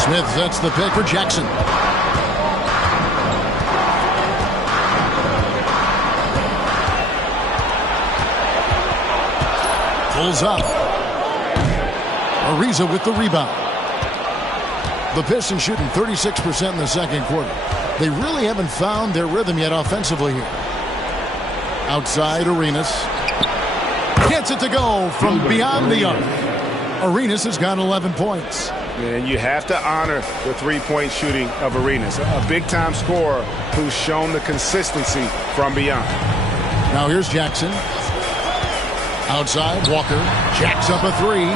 Smith sets the pick for Jackson. Pulls up. Ariza with the rebound. The Pistons shooting 36% in the second quarter. They really haven't found their rhythm yet offensively here. Outside, Arenas. Gets it to go from beyond the arc. Arenas has got 11 points. And you have to honor the three-point shooting of Arenas, a big-time scorer who's shown the consistency from beyond. Now here's Jackson. Outside, Walker jacks up a three.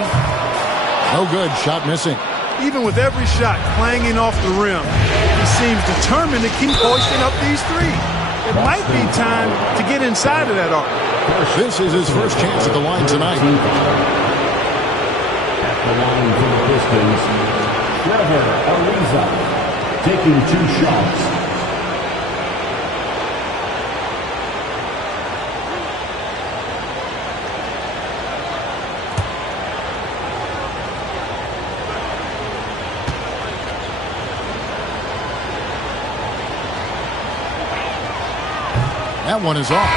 No good, shot missing. Even with every shot clanging off the rim, he seems determined to keep hoisting up these threes. It might be time to get inside of that arc. This is his first chance at the line tonight. At the line for the Pistons, Trevor Ariza taking 2 shots. That one is off.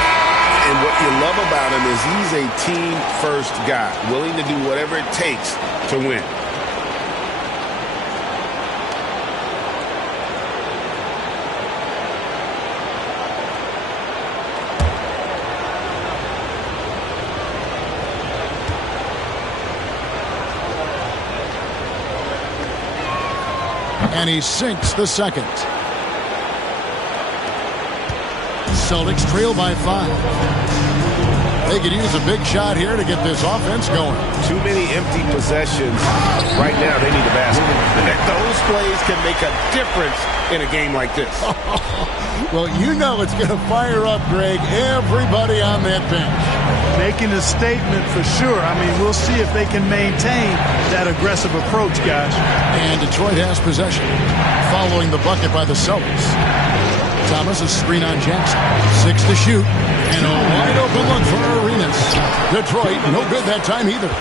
And what you love about him is he's a team-first guy, willing to do whatever it takes to win. And he sinks the second. Celtics trail by 5. They could use a big shot here to get this offense going. Too many empty possessions. Right now, they need a basket. Those plays can make a difference in a game like this. Well, you know it's going to fire up, Greg, everybody on that bench. Making a statement for sure. I mean, we'll see if they can maintain that aggressive approach, guys. And Detroit has possession. Following the bucket by the Celtics. Thomas, a screen on Jackson. 6 to shoot. And a wide open look for Arenas. Detroit, no good that time either.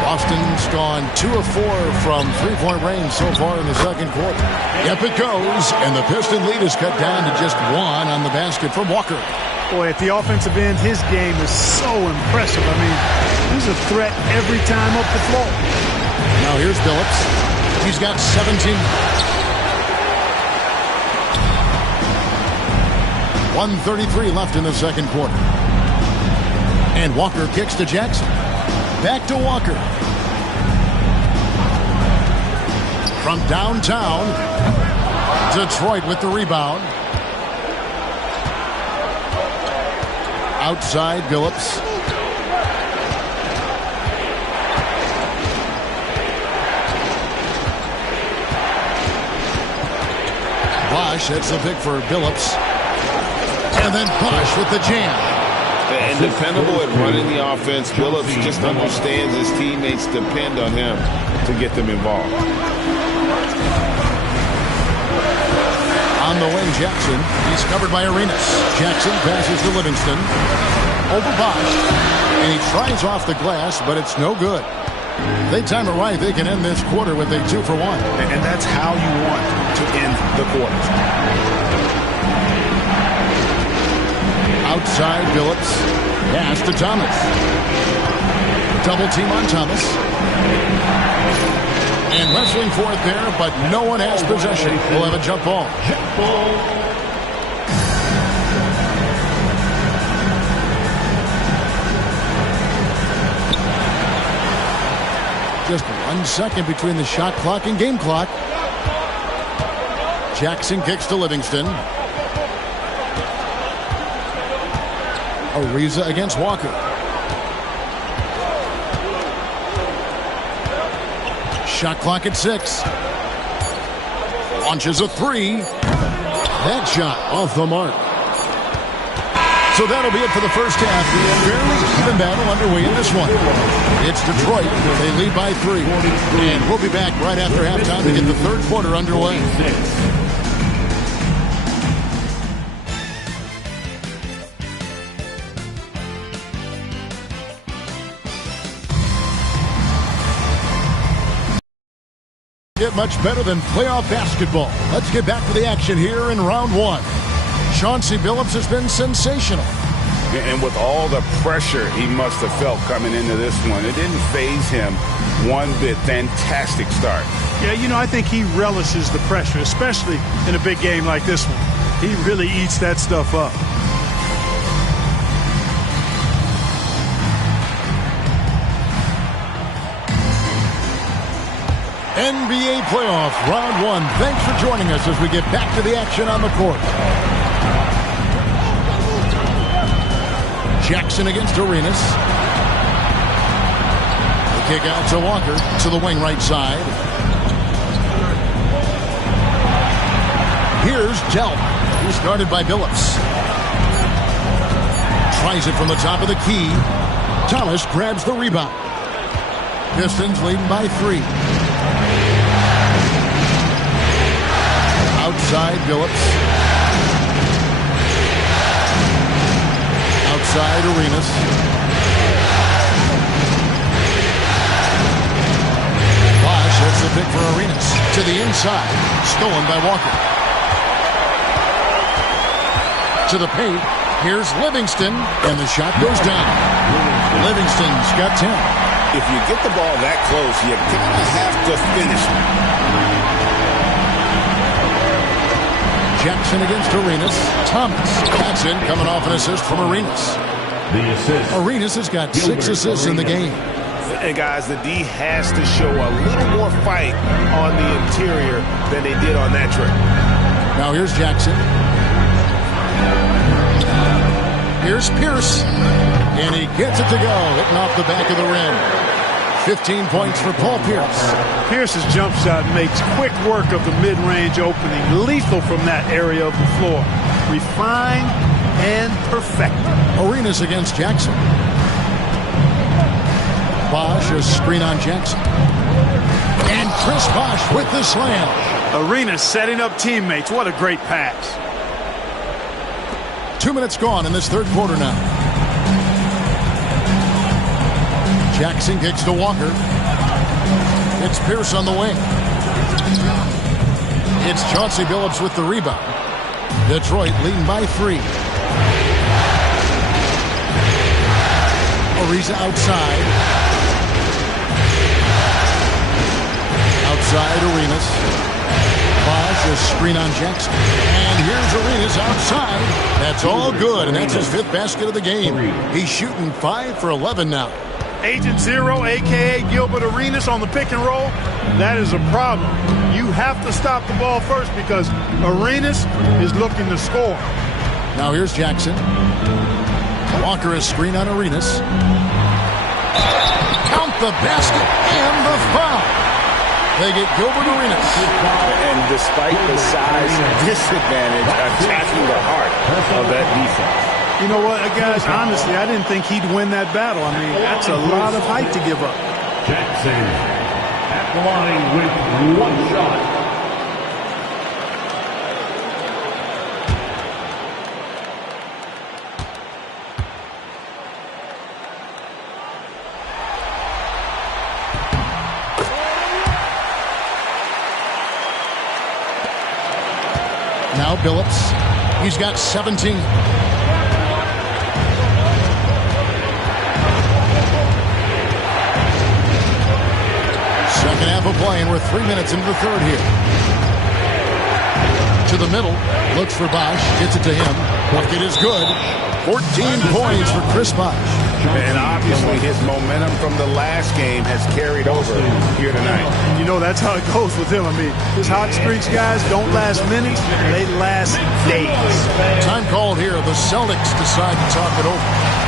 Boston's gone 2 of 4 from three-point range so far in the second quarter. Yep, it goes. And the Piston lead is cut down to just 1 on the basket from Walker. Boy, at the offensive end, his game is so impressive. I mean, he's a threat every time up the floor. Now here's Billups. He's got 17. 1:33 left in the second quarter. And Walker kicks to Jackson. Back to Walker. From downtown, Detroit with the rebound. Outside, Billups. Bosch, that's the pick for Billups. And then Bosch with the jam. And dependable at running the offense. Billups just understands his teammates depend on him to get them involved. On the wing, Jackson. He's covered by Arenas. Jackson passes to Livingston. Over Bosch. And he tries off the glass, but it's no good. They time it right. They can end this quarter with a 2-for-1. And that's how you want to end the quarters. Outside, Billups. Pass to Thomas. Double team on Thomas. And wrestling for it there, but no one has possession. We'll have a jump ball. Just 1 second between the shot clock and game clock. Jackson kicks to Livingston. Ariza against Walker. Shot clock at 6. Launches a 3. That shot off the mark. So that'll be it for the first half. Fairly even battle underway in this one. It's Detroit. They lead by 3. And we'll be back right after halftime to get the third quarter underway. Get much better than playoff basketball. Let's get back to the action here in round 1. Chauncey Billups has been sensational. And with all the pressure he must have felt coming into this one, it didn't faze him one bit. Fantastic start. Yeah, you know, I think he relishes the pressure, especially in a big game like this one. He really eats that stuff up. NBA playoff round 1. Thanks for joining us as we get back to the action on the court. Jackson against Arenas. The kick out to Walker to the wing right side. Here's Delp. He's guarded by Billups. Tries it from the top of the key. Thomas grabs the rebound. Pistons leading by 3. Outside, Billups. Outside, Arenas. Bosch hits the pick for Arenas. To the inside. Stolen by Walker. To the paint. Here's Livingston. And the shot goes down. Livingston's got 10. If you get the ball that close, you kind of have to finish it. Jackson against Arenas. Thomas. Jackson coming off an assist from Arenas. The assist. Arenas has got 6 assists in the game. And guys, the D has to show a little more fight on the interior than they did on that trip. Now here's Jackson. Here's Pierce. And he gets it to go. Hitting off the back of the rim. 15 points for Paul Pierce. Pierce's jump shot makes quick work of the mid-range opening. Lethal from that area of the floor. Refined and perfected. Arenas against Jackson. Bosch, a screen on Jackson. And Chris Bosch with the slam. Arenas setting up teammates. What a great pass. 2 minutes gone in this third quarter now. Jackson kicks to Walker. It's Pierce on the wing. It's Chauncey Billups with the rebound. Detroit leading by 3. Ariza outside. Outside Arenas. Bosch, a screen on Jackson. And here's Arenas outside. That's all good, and that's his 5th basket of the game. He's shooting 5 for 11 now. Agent Zero, a.k.a. Gilbert Arenas on the pick and roll. That is a problem. You have to stop the ball first because Arenas is looking to score. Now here's Jackson. Walker is screen on Arenas. Count the basket and the foul. They get Gilbert Arenas. And despite the size disadvantage, attacking the heart of that defense. You know what, guys, honestly, I didn't think he'd win that battle. I mean, that's a lot of height to give up. Jackson at the line with one shot. Now Billups. He's got 17. Second half of play, and we're 3 minutes into the third here. To the middle, looks for Bosh, gets it to him. Bucket is good. 14 points for Chris Bosh. And obviously his momentum from the last game has carried over here tonight. And you know that's how it goes with him. I mean, his hot streaks, guys, don't last minutes. They last days. Time called here. The Celtics decide to talk it over.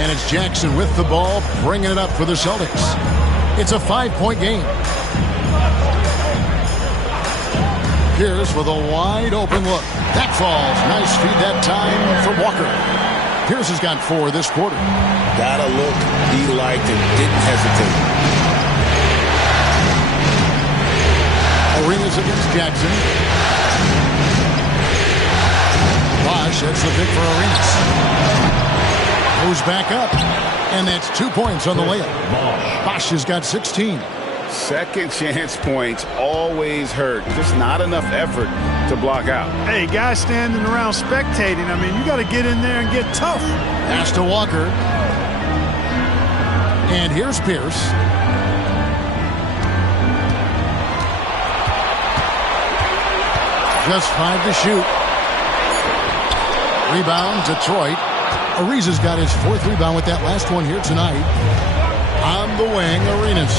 And it's Jackson with the ball, bringing it up for the Celtics. It's a 5-point game. Pierce with a wide open look. That falls. Nice feed that time from Walker. Pierce has got 4 this quarter. Got a look he liked and didn't hesitate. Arenas against Jackson. Bosh, that's the pick for Arenas. Goes back up, and that's 2 points on the layup. Bosh has got 16. Second chance points always hurt. Just not enough effort to block out. Hey, guys standing around spectating, I mean, you got to get in there and get tough. Pass to Walker. And here's Pierce. Just 5 to shoot. Rebound, Detroit. Ariza's got his 4th rebound with that last one here tonight. On the wing, Arenas.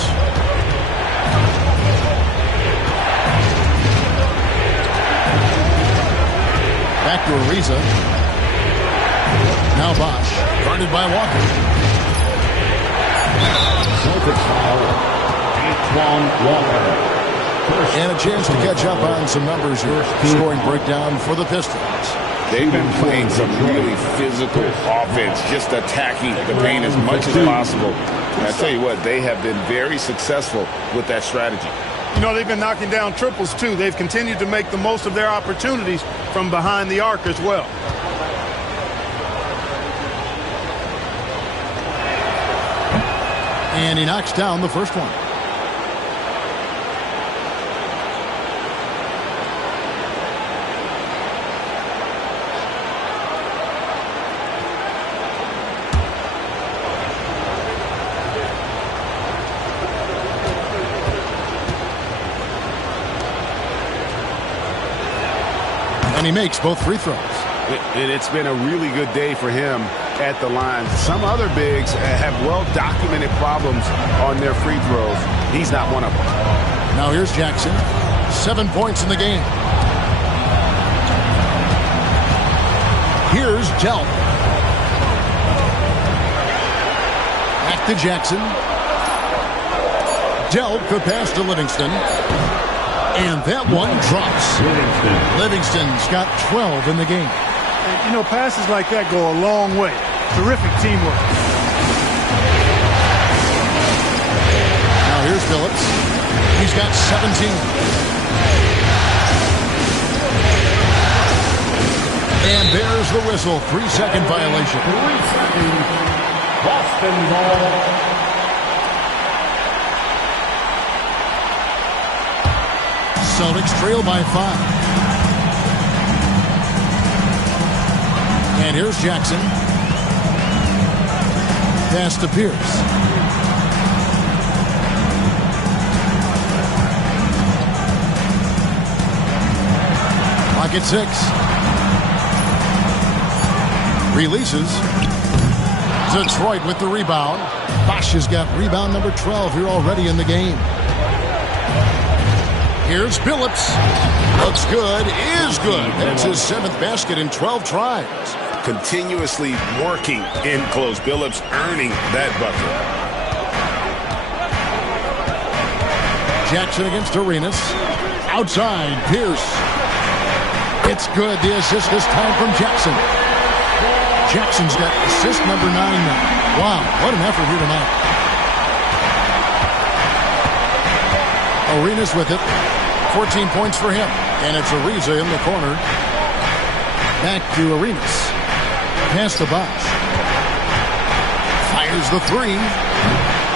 Back to Ariza. Now Bosh, guarded by Walker. Celtics foul. Antoine Walker. And a chance to catch up on some numbers here. Scoring breakdown for the Pistons. They've been playing some really physical offense, just attacking the paint as much as possible. And I tell you what, they have been very successful with that strategy. You know, they've been knocking down triples, too. They've continued to make the most of their opportunities from behind the arc as well. And he knocks down the first one. And he makes both free throws. And it's been a really good day for him at the line. Some other bigs have well-documented problems on their free throws. He's not one of them. Now here's Jackson. 7 points in the game. Here's Delp. Back to Jackson. Delp the pass to Livingston. And that one drops. Livingston's got 12 in the game. And, you know, passes like that go a long way. Terrific teamwork. Now here's Phillips. He's got 17. And there's the whistle. 3-second violation. 3 seconds. Boston ball. Celtics trail by 5. And here's Jackson. Pass to Pierce. Clock at 6. Releases. Detroit with the rebound. Bosch has got rebound number 12 here already in the game. Here's Phillips. Looks good. Is good. That's his 7th basket in 12 tries. Continuously working in close. Phillips earning that bucket. Jackson against Arenas. Outside, Pierce. It's good. The assist this time from Jackson. Jackson's got assist number 9 now. Wow, what an effort here tonight. Arenas with it. 14 points for him. And it's Ariza in the corner. Back to Arenas. Pass to Bosch. Fires the 3.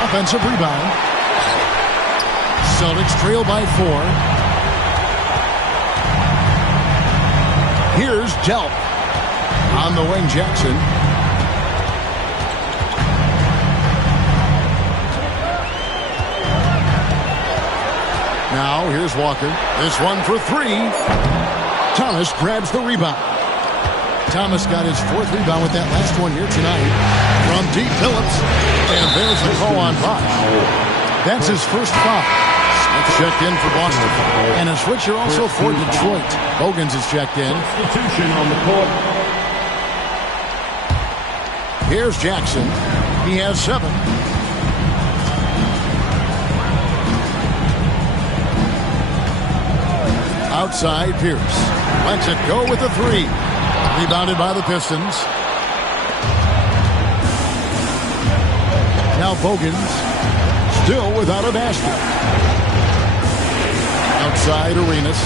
Offensive rebound. Celtics trail by 4. Here's Delp. On the wing, Jackson. Now, here's Walker. This one for 3. Thomas grabs the rebound. Thomas got his 4th rebound with that last one here tonight. From deep, Phillips. And there's the call on Bosch. That's his first foul. Smith checked in for Boston. And a switcher also for Detroit. Bogans is checked in. Substitution on the court. Here's Jackson. He has 7. Outside, Pierce. Lets it go with the 3. Rebounded by the Pistons. Now Bogans. Still without a basket. Outside, Arenas.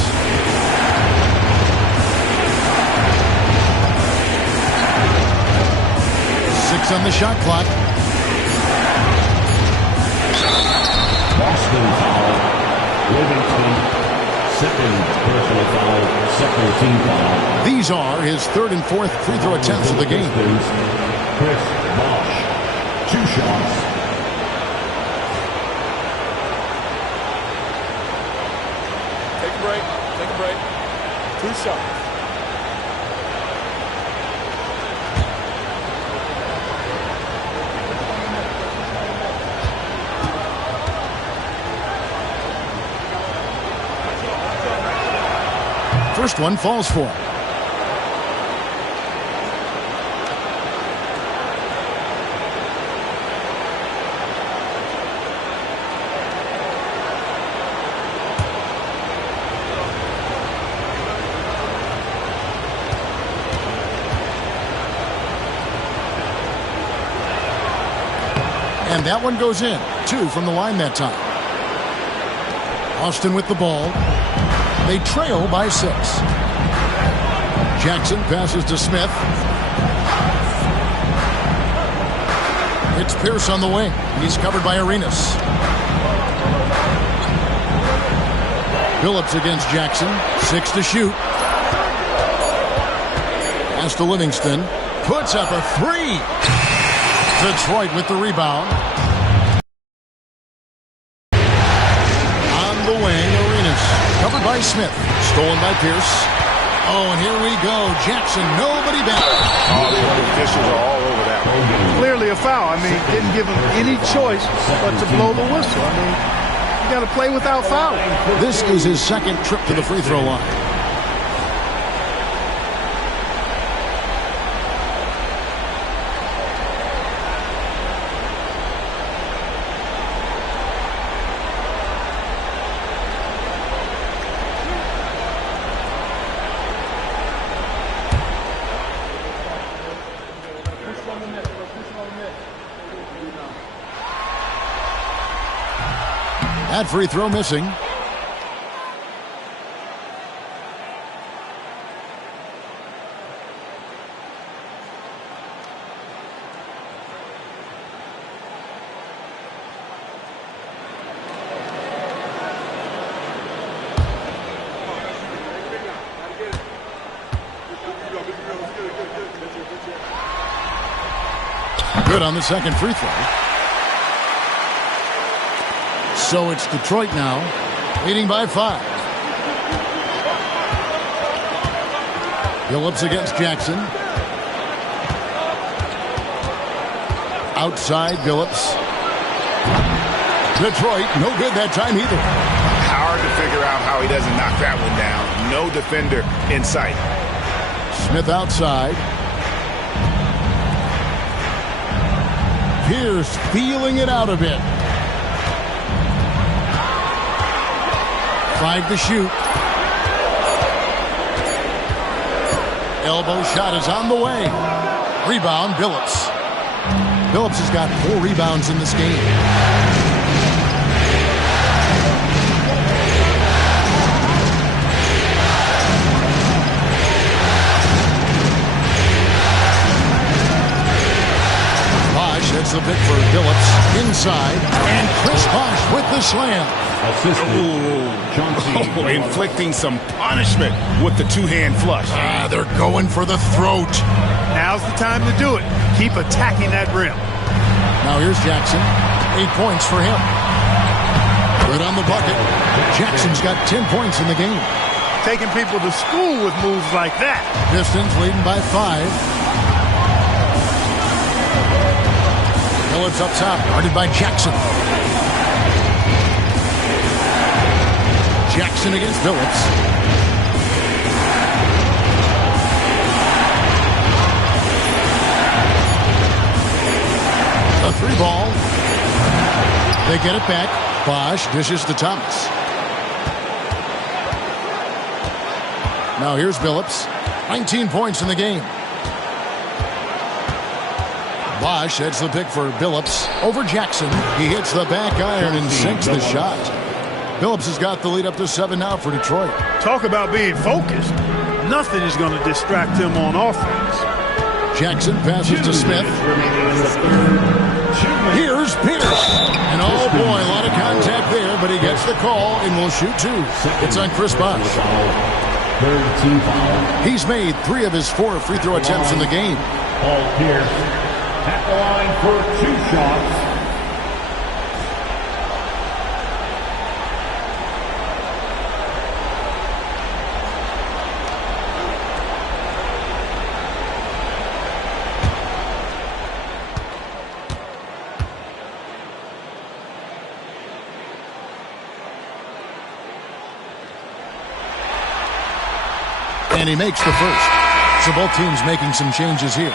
Six on the shot clock. Boston foul. Livingston. Second personal foul, second team foul. These are his 3rd and 4th free throw attempts of the game. Chris Bosch, 2 shots. Take a break. Take a break. 2 shots. First one falls for him. And that one goes in. 2 from the line that time. Austin with the ball. They trail by 6. Jackson passes to Smith. It's Pierce on the wing. He's covered by Arenas. Phillips against Jackson. 6 to shoot. Pass to Livingston. Puts up a 3. Detroit with the rebound. On the wing, Arenas. Covered by Smith. Stolen by Pierce. Oh, and here we go. Jackson, nobody back. Oh, the officials are all over that one. Clearly a foul. I mean, didn't give him any choice but to blow the whistle. I mean, you got to play without fouling. This is his second trip to the free throw line. That free throw missing. Good on the second free throw. So it's Detroit now, leading by 5. Phillips against Jackson. Outside, Phillips. Detroit, no good that time either. Hard to figure out how he doesn't knock that one down. No defender in sight. Smith outside. Pierce feeling it out a bit. 5 to shoot. Elbow shot is on the way. Rebound, Billups. Billups has got 4 rebounds in this game. Bosh, that's the pick for Billups. Inside, and Chris Bosh with the slam. Inflicting some punishment with the two-hand flush. They're going for the throat. Now's the time to do it. Keep attacking that rim. Now here's Jackson. 8 points for him. Good on the bucket. Jackson's got 10 points in the game. Taking people to school with moves like that. Pistons leading by 5. Phillips up top, guarded by Jackson. Jackson against Phillips. A 3 ball. They get it back. Bosh dishes to Thomas. Now here's Phillips. 19 points in the game. Bosh heads the pick for Phillips over Jackson. He hits the back iron and sinks the shot. Phillips has got the lead up to 7 now for Detroit. Talk about being focused. Nothing is going to distract him on offense. Jackson passes to Smith. Here's Pierce. And oh boy, a lot of contact there, but he gets the call and will shoot 2. It's on Chris Bosh. He's made 3 of his 4 free throw attempts in the game. Paul Pierce at the line for 2 shots. And he makes the first. So both teams making some changes here.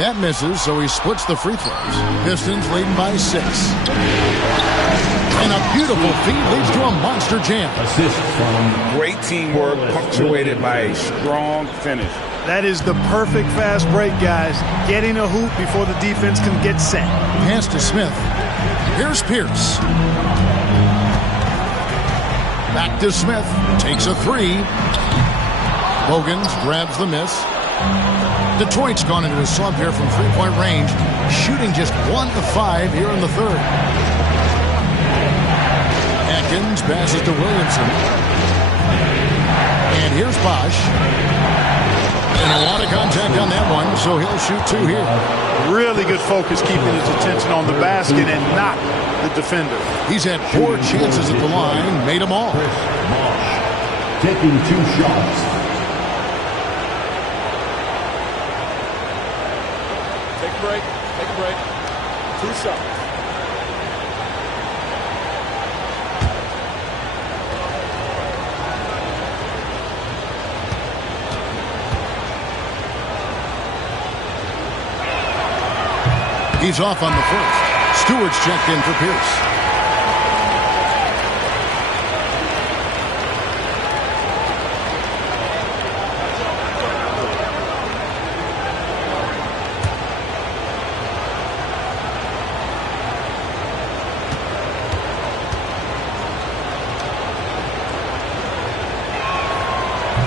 That misses, so he splits the free throws. Pistons leading by 6. And a beautiful feed leads to a monster jam. Assist from Great teamwork punctuated by a strong finish. That is the perfect fast break, guys. Getting a hoop before the defense can get set. Pass to Smith. Here's Pierce. Back to Smith. Takes a 3. Bogans grabs the miss. Detroit's gone into a slump here from three-point range, shooting just 1 of 5 here in the third. Atkins passes to Williamson. And here's Bosch. And a lot of contact on that one, so he'll shoot 2 here. Really good focus keeping his attention on the basket and not the defender. He's had 4 chances at the line, made them all. Bosch taking 2 shots. Take a break. Take a break. 2 shots. He's off on the first. Stewart's checked in for Pierce.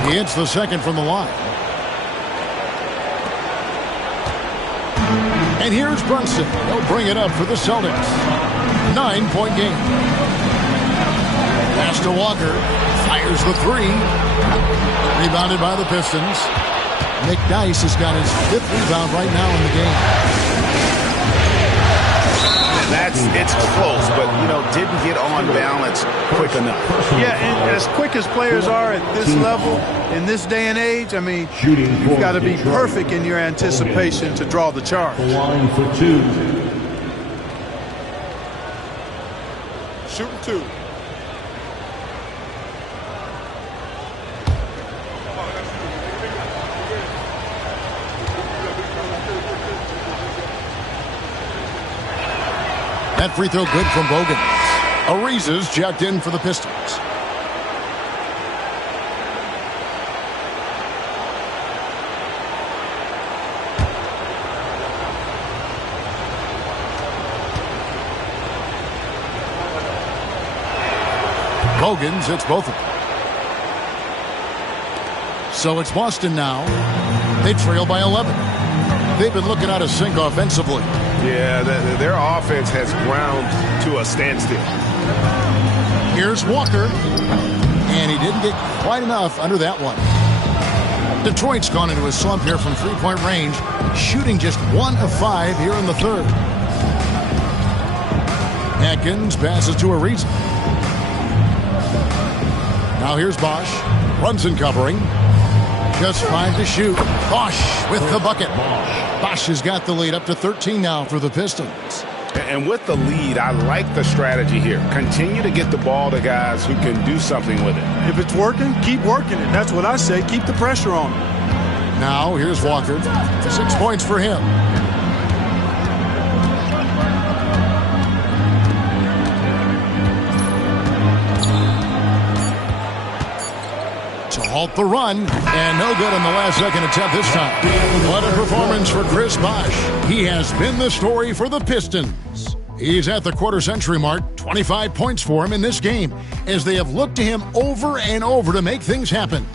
He hits the second from the line. And here's Brunson. He'll bring it up for the Celtics. 9-point game. Pass to Walker. Fires the 3. Rebounded by the Pistons. Nick Dice has got his 5th rebound right now in the game. It's close, but, didn't get on balance quick enough. Yeah, and as quick as players are at this level, in this day and age, I mean, you've got to be perfect in your anticipation to draw the charge. The line for 2. Shooting 2. That free throw good from Bogan. Ariza's jacked in for the Pistons. Bogan's hits both of them. So it's Boston now. They trail by 11. They've been looking out of sync offensively. Yeah, their offense has ground to a standstill. Here's Walker. And he didn't get quite enough under that one. Detroit's gone into a slump here from three-point range, shooting just 1 of 5 here in the third. Atkins passes to Ariza. Now here's Bosch. Brunson covering. Just 5 to shoot. Bosch with the bucket. Bosch has got the lead up to 13 now for the Pistons. And with the lead, I like the strategy here. Continue to get the ball to guys who can do something with it. If it's working, keep working it. That's what I say. Keep the pressure on him. Now here's Walker. 6 points for him. To halt the run, and no good on the last second attempt this time. What a performance for Chris Bosch. He has been the story for the Pistons. He's at the quarter-century mark, 25 points for him in this game, as they have looked to him over and over to make things happen.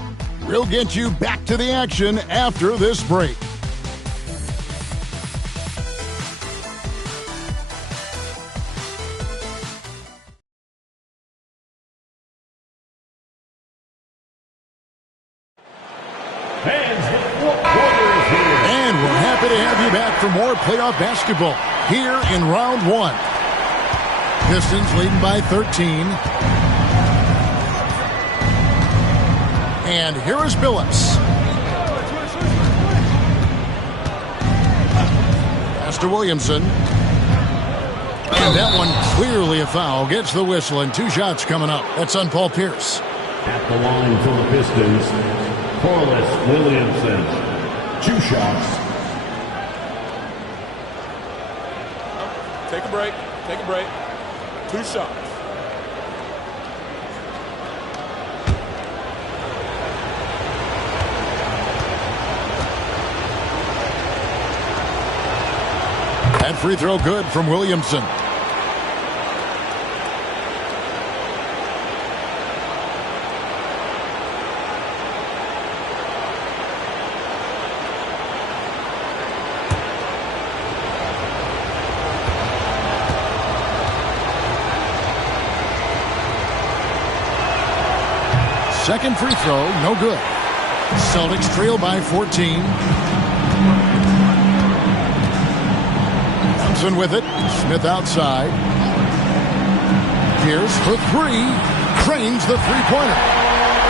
We'll get you back to the action after this break. And we're happy to have you back for more playoff basketball here in round 1. Pistons leading by 13. And here is Billups. Pass to Williamson. And that one clearly a foul. Gets the whistle and 2 shots coming up. That's on Paul Pierce. At the line for the Pistons, Corliss Williamson. 2 shots. Take a break. Take a break. 2 shots. That free throw good from Williamson. second free throw, no good. Celtics trail by 14. Thompson with it. Smith outside. Pierce for three. Cranes the three-pointer.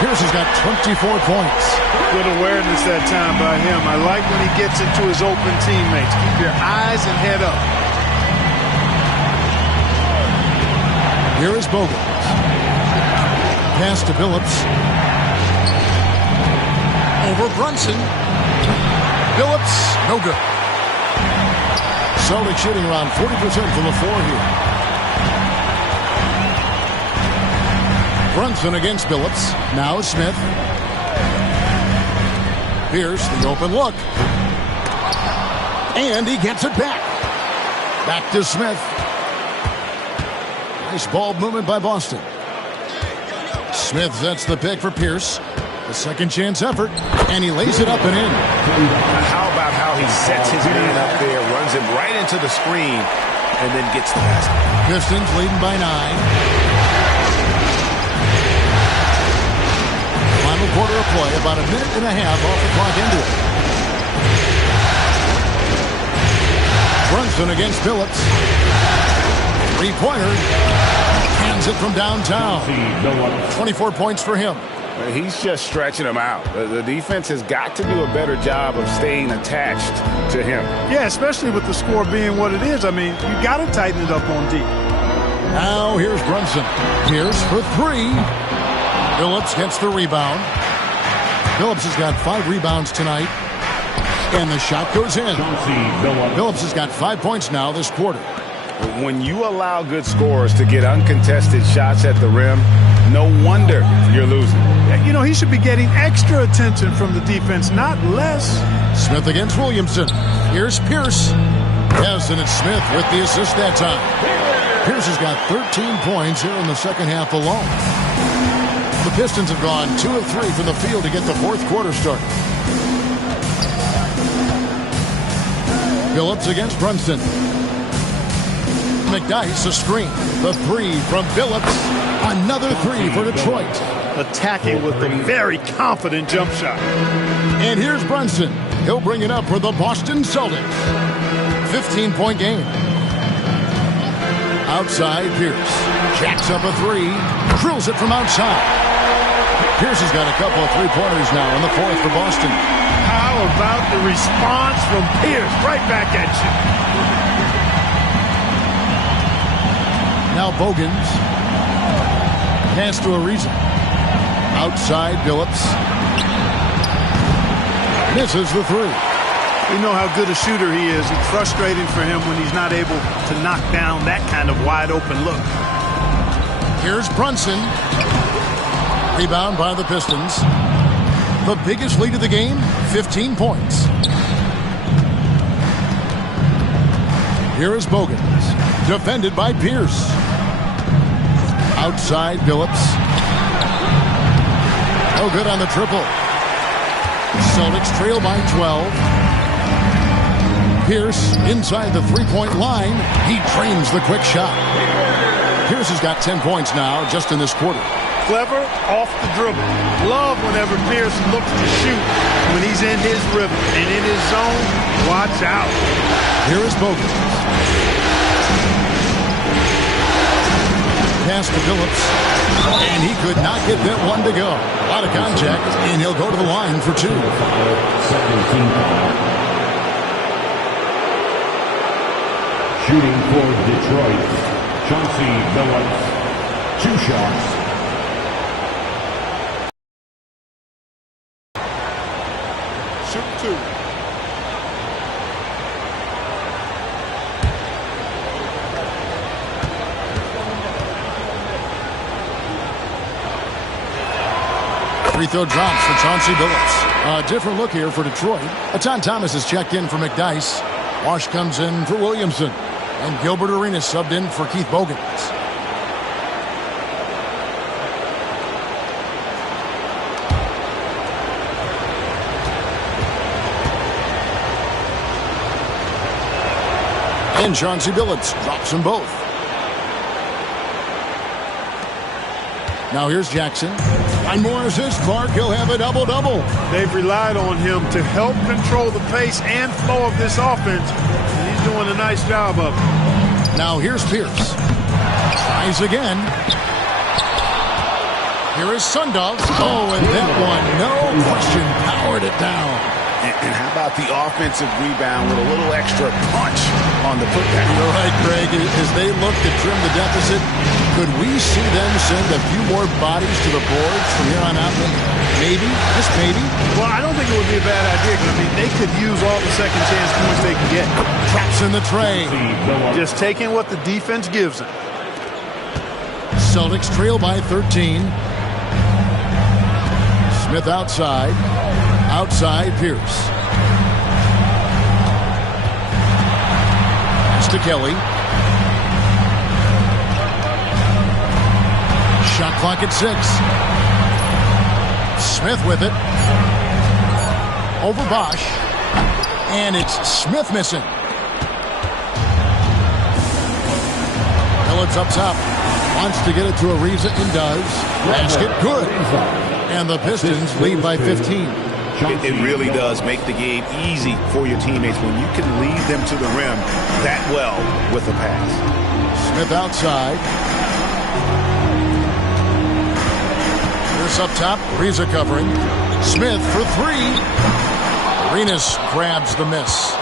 Pierce has got 24 points. Good awareness that time by him. I like when he gets into his open teammates. Keep your eyes and head up. Here is Bogut. Pass to Billups. Over Brunson. Billups, no good. Celtics shooting around 40% from the floor here. Brunson against Billups. Now Smith. Pierce, the open look. And he gets it back. Back to Smith. Nice ball movement by Boston. Smith sets the pick for Pierce. A second chance effort. And he lays it up and in. How about how he sets his man up there, runs him right into the screen, and then gets the basket. Pistons leading by 9. Final quarter of play, about a minute and a half off the clock into it. Brunson against Billups. Three-pointer. Hands it from downtown. 24 points for him. He's just stretching him out. The defense has got to do a better job of staying attached to him. Yeah, especially with the score being what it is. I mean, you got to tighten it up on D. Now here's Brunson. Pierce for three. Billups gets the rebound. Billups has got 5 rebounds tonight. And the shot goes in. Billups has got 5 points now this quarter. When you allow good scorers to get uncontested shots at the rim, no wonder you're losing. You know, he should be getting extra attention from the defense, not less. Smith against Williamson. Here's Pierce. Yes, and it's Smith with the assist that time. Pierce has got 13 points here in the second half alone. The Pistons have gone 2 of 3 from the field to get the fourth quarter started. Billups against Brunson. McDyess a screen. The three from Billups. Another three for Detroit. Attacking with a very confident jump shot. And here's Brunson. He'll bring it up for the Boston Celtics. 15-point game. Outside Pierce. Jacks up a three. Drills it from outside. Pierce has got a couple of three-pointers now in the fourth for Boston. How about the response from Pierce? Right back at you. Now Bogans. Pass to Ariza. Outside Billups. Misses the three. We know how good a shooter he is. It's frustrating for him when he's not able to knock down that kind of wide open look. Here's Brunson. Rebound by the Pistons. The biggest lead of the game, 15 points. Here is Bogans. Defended by Pierce. Outside Billups. No good on the triple. Celtics trail by 12. Pierce inside the three-point line. He trains the quick shot. Pierce has got 10 points now just in this quarter. Clever off the dribble. Love whenever Pierce looks to shoot when he's in his rhythm and in his zone. Watch out. Here is Bogans. Pass to Billups, and he could not get that one to go. A lot of contact, and he'll go to the line for two. Shooting for Detroit, Chauncey Billups. 2 shots. Shoot 2. Free throw drops for Chauncey Billups. A different look here for Detroit. Atan Thomas has checked in for McDyess. Wash comes in for Williamson. And Gilbert Arenas subbed in for Keith Bogans. And Chauncey Billups drops them both. Now here's Jackson. And more assists. Clark, he'll have a double-double. They've relied on him to help control the pace and flow of this offense. And he's doing a nice job of it. Now here's Pierce. Tries again. Here is Sundove. Oh, and that one, no question, powered it down. And how about the offensive rebound with a little extra punch on the putback? You're right, Greg. As they look to trim the deficit, could we see them send a few more bodies to the boards from here on out? Maybe, just maybe. Well, I don't think it would be a bad idea. I mean, they could use all the second chance points they can get. Traps in the tray. Just taking what the defense gives them. Celtics trail by 13. Smith outside. Outside Pierce. Pass to Kelly. Shot clock at 6. Smith with it. Over Bosch. And it's Smith missing. Phillips up top. Wants to get it to Ariza and does. Basket good. And the Pistons lead by 15. It really does make the game easy for your teammates when you can lead them to the rim that well with a pass. Smith outside. Pierce up top. Ariza covering. Smith for 3. Arenas grabs the miss.